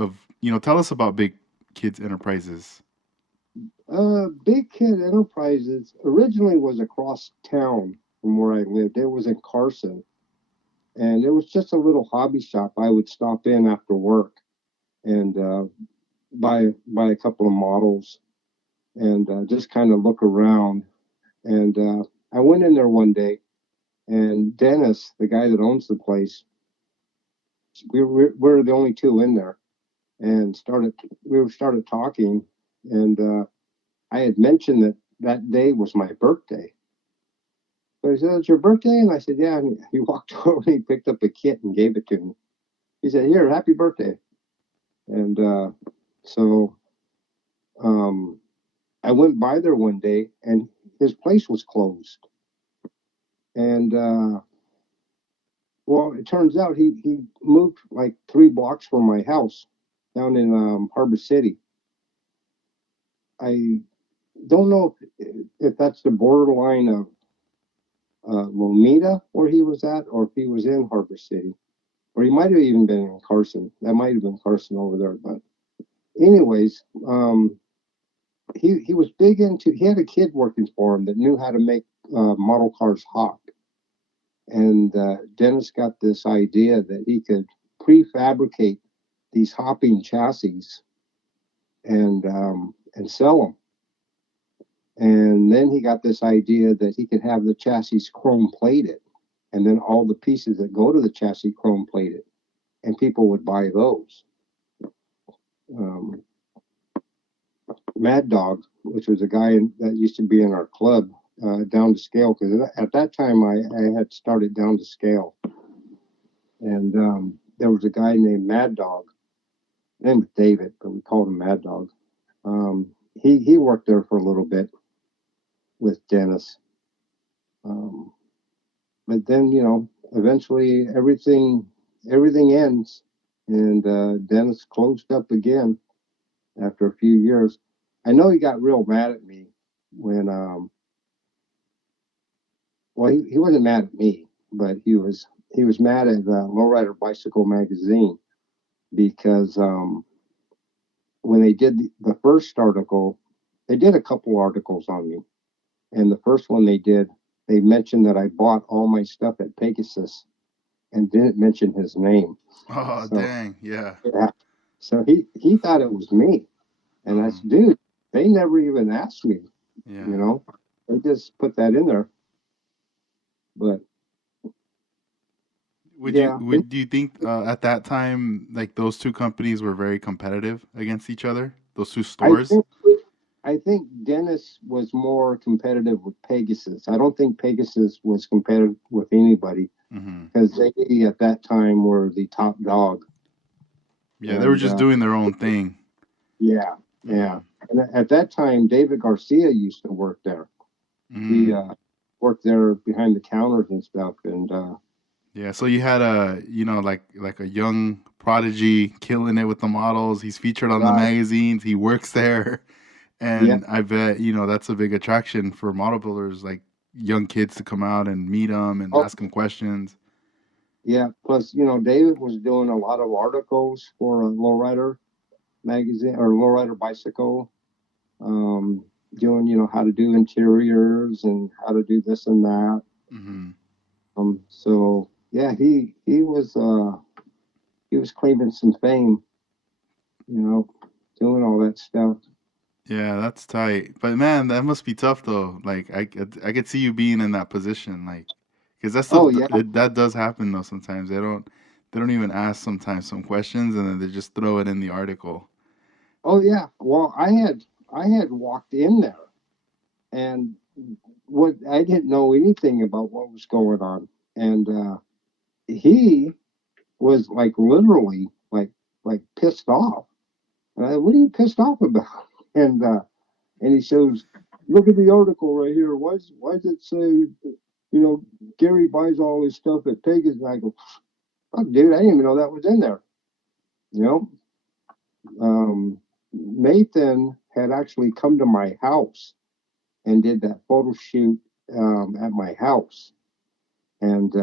tell us about Big Kids Enterprises. Big Kid Enterprises originally was across town from where I lived. It was in Carson, and it was just a little hobby shop. I would stop in after work and buy a couple of models and just kind of look around. And I went in there one day, and Dennis, the guy that owns the place, we were the only two in there, and started talking, and I had mentioned that that day was my birthday. So he said, "It's your birthday?" And I said, "Yeah." And he walked over and he picked up a kit and gave it to me. He said, "Here, happy birthday." And so um, I went by there one day and his place was closed. And well, it turns out he moved like 3 blocks from my house down in Harbor City. I don't know if that's the borderline of Lomita where he was at, or if he was in Harbor City, or he might have even been in Carson. That might have been Carson over there. But anyways, he was big into. He had a kid working for him that knew how to make model cars hop, and Dennis got this idea that he could prefabricate these hopping chassis and sell them. And then he got this idea that he could have the chassis chrome plated, and then all the pieces that go to the chassis chrome plated, and people would buy those. Um, Mad Dog, which was a guy that used to be in our club, Down to Scale, because at that time I had started Down to Scale, and there was a guy named Mad Dog, his name was David, but we called him Mad Dog. He worked there for a little bit with Dennis, um, but then eventually everything ends, and Dennis closed up again after a few years. I know he got real mad at me when well, he wasn't mad at me, but he was mad at Lowrider Bicycle Magazine because when they did the first article, they did a couple articles on me, and the first one they did, they mentioned that I bought all my stuff at Pegasus and didn't mention his name. Oh, So dang. Yeah. yeah, so he thought it was me, and I Um, said, dude, they never even asked me, you yeah. know, they just put that in there. But yeah, Do you think at that time like those two companies were very competitive against each other? Those two I stores? think I think Dennis was more competitive with Pegasus. I don't think Pegasus was competitive with anybody Hmm. because they at that time were the top dog. Yeah, they were And just doing their own thing. yeah, yeah. Hmm. And at that time, David Garcia used to work there. He Mm. worked there behind the counters and stuff. And Yeah, so you had a, like a young prodigy killing it with the models. He's featured on the right, magazines. He works there. yeah, And I bet, that's a big attraction for model builders, like young kids to come out and meet him and oh ask him questions. yeah. Plus, David was doing a lot of articles for a lowrider magazine or lowrider bicycle, um, doing how to do interiors and how to do this and that. Hmm. So yeah, he was claiming some fame, you know, doing all that stuff. Yeah, that's tight. But man, that must be tough though. Like I could see you being in that position, like, because that stuff Oh yeah, that does happen though. Sometimes they don't even ask sometimes some questions, and then they just throw it in the article. oh yeah. Well, I had walked in there, and what I didn't know anything about what was going on, and he was like literally like pissed off. And what are you pissed off about? And he shows, look at the article right here. Why does it say, Gary buys all his stuff at Pegasus? And I go, fuck, dude, I didn't even know that was in there. You know, Nathan had actually come to my house and did that photo shoot at my house, and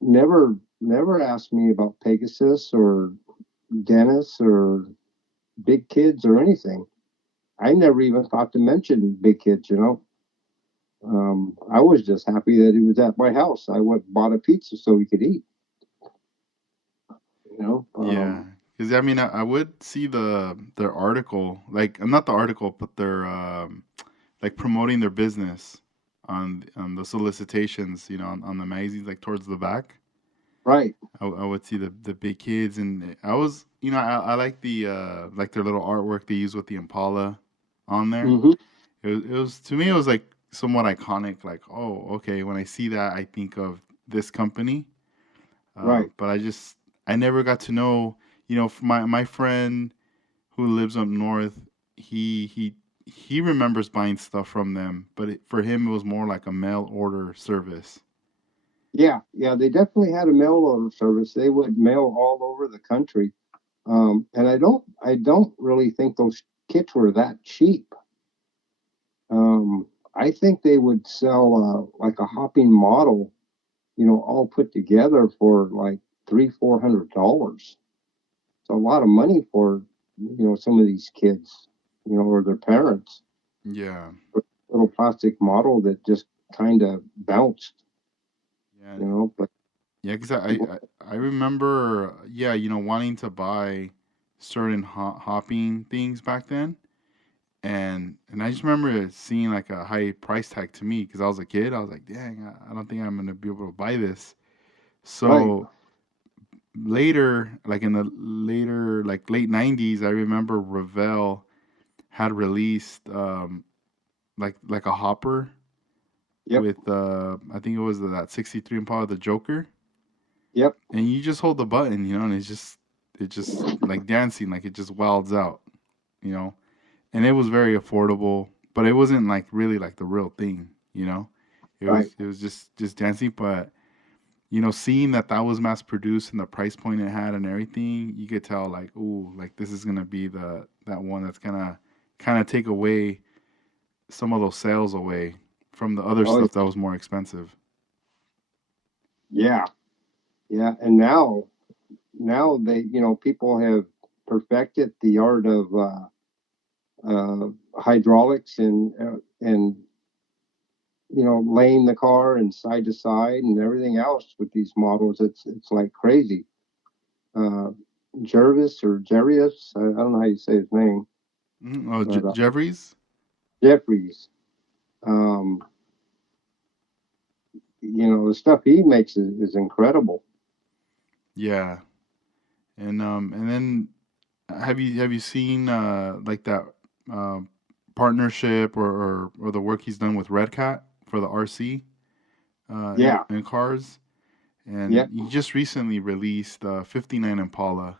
never asked me about Pegasus or Dennis or Big Kids or anything. I never even thought to mention Big Kids. I was just happy that he was at my house. I went and bought a pizza so we could eat. You know, Yeah, because I mean, I would see their article, like not the article, but their like promoting their business on the solicitations, on the magazines, like towards the back. right? I would see the big kids, and I was, I like the like their little artwork they use with the Impala on there. Hmm. It was to me, it was like somewhat iconic. Like, oh, okay, when I see that, I think of this company. Right. But I never got to know, my friend who lives up north, he remembers buying stuff from them, but for him it was more like a mail order service. Yeah, yeah. They definitely had a mail order service. They would mail all over the country. And I don't really think those kits were that cheap. I think they would sell like a hopping model, all put together for like $300-400. It's a lot of money for some of these kids, or their parents. Yeah, Little plastic model that just kind of bounced, yeah, but yeah. Because I remember, yeah, wanting to buy certain hopping things back then, and I just remember seeing like a high price tag to me because I was a kid. I was like, dang, I don't think I'm gonna be able to buy this. right. So later, like in the later, like late '90s, I remember Revell had released like a hopper Yep, with I think it was that '63 Impala, the Joker, yep, and you just hold the button, and it just like dancing, like it just wilds out, you know, and it was very affordable, but it wasn't like really like the real thing, you know. It right. was it was just dancing, but seeing that was mass produced and the price point it had and everything, you could tell like, ooh, like this is gonna be that one that's gonna kind of take away some of those sales away from the other Oh, stuff that was more expensive. yeah, yeah. And now people have perfected the art of hydraulics and laying the car and side to side and everything else with these models. It's like crazy. Uh, Jervis or Jerius, I don't know how you say his name, Oh, but Jeffries. Jeffries. Um, the stuff he makes is incredible. Yeah, and then have you seen like that uh, partnership or the work he's done with Red Cat for the RC Yeah, and cars? And yeah, he just recently released '59 Impala.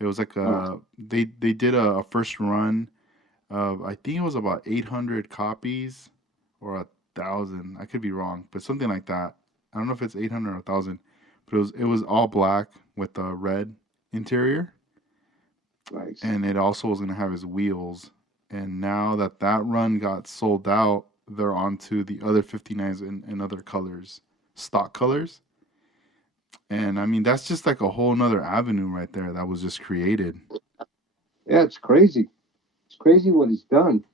It was like uh, they did a first run of, I think it was about 800 copies or 800,000. I could be wrong, but something like that. I don't know if it's 800 or 1,000, but it was all black with a red interior, Nice. and it also was gonna have his wheels. And now that that run got sold out, they're onto the other 59s in other colors, stock colors. And I mean, that's just like a whole nother avenue right there that was just created. Yeah, it's crazy. It's crazy what he's done.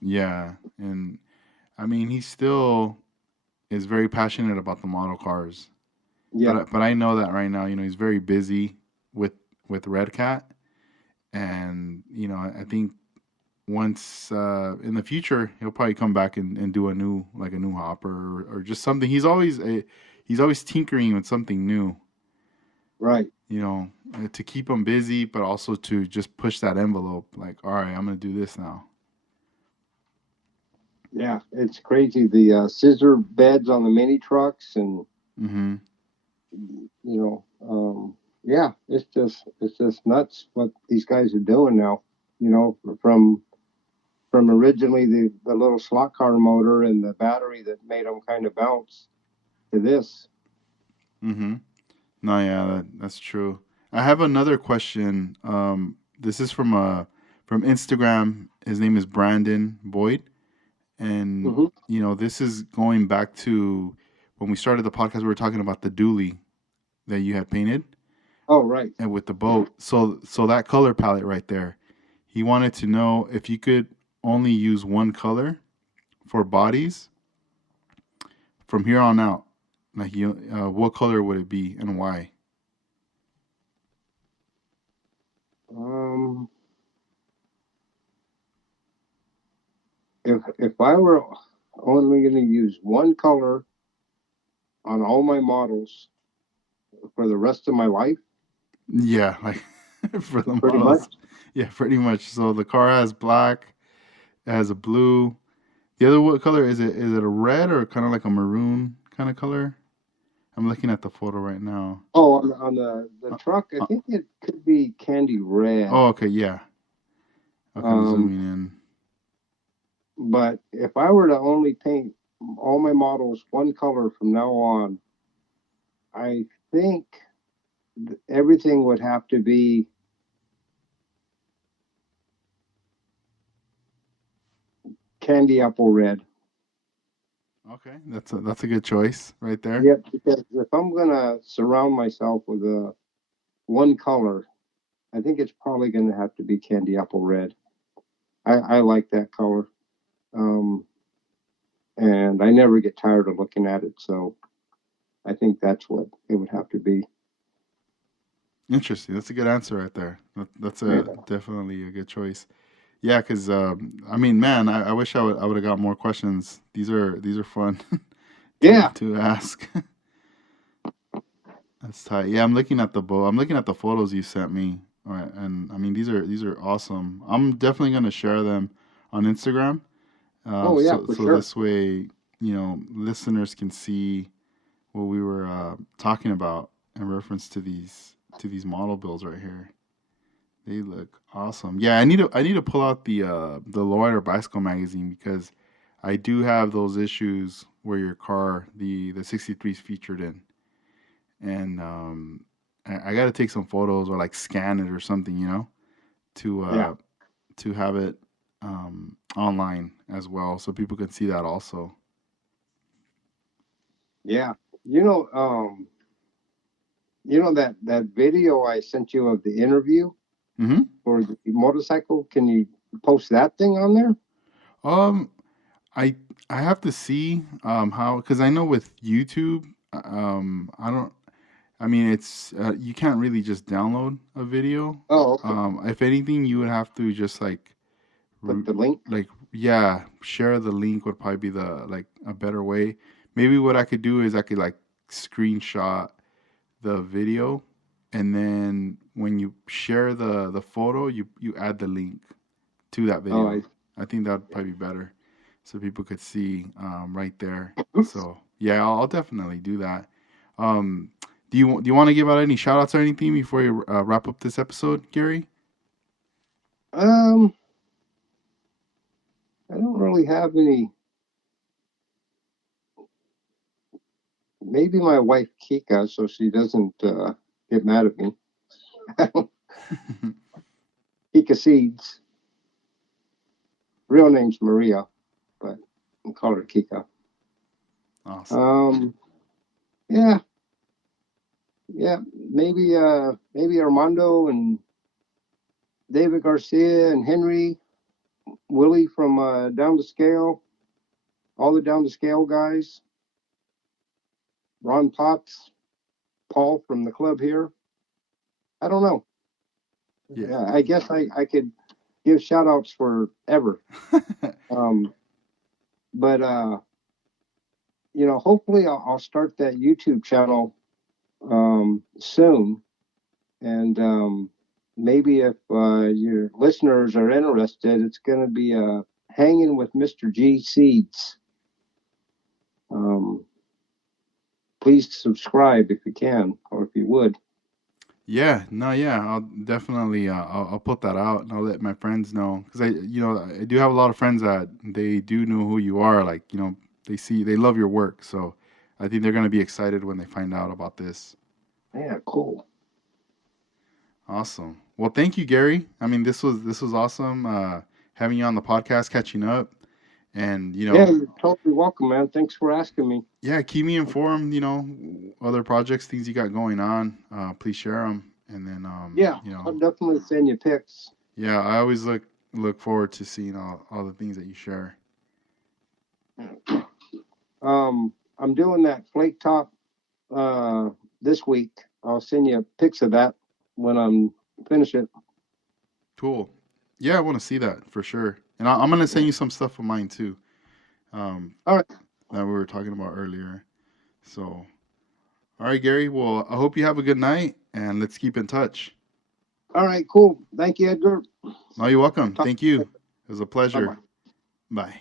Yeah, and I mean, he still is very passionate about the model cars. Yeah, But I know that right now, he's very busy with Red Cat, and I think once in the future he'll probably come back and do a new hopper or just something. He's always tinkering with something new, right. to keep him busy, but also to just push that envelope. Like, all right, I'm gonna do this now. Yeah, it's crazy. The scissor beds on the mini trucks, and Mm-hmm. you know, yeah, it's just nuts what these guys are doing now. You know, from originally the little slot car motor and the battery that made them kind of bounce to this. Mm-hmm. No, yeah, that's true. I have another question. This is from Instagram. His name is Brandon Boyd, and Hmm. this is going back to when we started the podcast. We were talking about the dually that you had painted Oh, right. and with the boat. So that color palette right there. He wanted to know if you could only use one color for bodies from here on out. Like what color would it be and why? Um, if I were only going to use one color on all my models for the rest of my life, Yeah, like for the pretty models. much. Yeah, pretty much. So the car has black, it has a blue. The other what color is it? Is it a red or kind of like a maroon kind of color? I'm looking at the photo right now. Oh, on the Uh, truck, I uh, think it could be candy red. oh, okay, yeah. Okay, I'm Um, zooming in. but if I were to only paint all my models one color from now on, I think everything would have to be candy apple red. Okay, that's a good choice right there. Yep, because if I'm gonna surround myself with a one color, I think it's probably gonna have to be candy apple red. I like that color, um, and I never get tired of looking at it. So I think that's what it would have to be. Interesting. That's a good answer right there. That's Yeah, a definitely a good choice. Yeah, because I mean, man, I wish I would have got more questions. These are fun to yeah, to ask. That's tight. Yeah, I'm looking at the boat. I'm looking at the photos you sent me. All right, and I mean these are awesome. I'm definitely gonna share them on Instagram. oh yeah, So for so sure. this way, listeners can see what we were talking about in reference to these model builds right here. They look awesome. Yeah, I need to pull out the Lowrider Bicycle magazine because I do have those issues where your car the 63 is featured in, and I got to take some photos or like scan it or something, to Yeah, have it online as well, so people can see that also. yeah. You know, um, that video I sent you of the interview Hmm. for the motorcycle. Can you post that thing on there? Um, I I have to see how, because I know with YouTube, I don't. I mean, it's you can't really just download a video. Oh, okay. If anything, you would have to just Put ru- the link. yeah, share the link would probably be the like a better way. Maybe what I could do is I could like screenshot the video, and then when you share the photo, you add the link to that Oh, video. I think that would yeah. probably be better, so people could see right there. So yeah, I'll definitely do that. Um, do you want to give out any shout outs or anything before you wrap up this episode, Gary? Um, I don't really have any. maybe my wife Kika, so she doesn't get mad at me. Kika Seeds. Real name's Maria, but I call her Kika. Awesome. Yeah, yeah. Maybe Armando and David Garcia and Henry, Willie from Down the Scale, all the Down the Scale guys, Ron Potts, Paul from the club here. I don't know. Yeah. I guess I could give shout outs forever. Um, but, hopefully I'll start that YouTube channel soon. And maybe if your listeners are interested, it's going to be Hanging with Mr. G Seeds. Please subscribe if you can, or if you would. Yeah, no, yeah, I'll definitely I'll put that out and I'll let my friends know because I do have a lot of friends that they do know who you are. Like, they love your work, so I think they're gonna be excited when they find out about this. Yeah, cool. Awesome. Well, thank you, Gary. I mean, this was awesome having you on the podcast, catching up, and Yeah, you're totally welcome, man. Thanks for asking me. yeah, keep me informed. Other projects, things you got going on. Please share them, and then Yeah, I'll definitely send you pics. yeah, I always look forward to seeing all the things that you share. I'm doing that flake top this week. I'll send you pics of that when I'm finish it. Cool. Yeah, I want to see that for sure. And I'm gonna send you some stuff of mine too. All right. That we were talking about earlier. So, all right, Gary. Well, I hope you have a good night, and let's keep in touch. All right, cool. Thank you, Edgar. No, you're welcome. Talk. Thank you. It was a Bye pleasure. bye. Bye.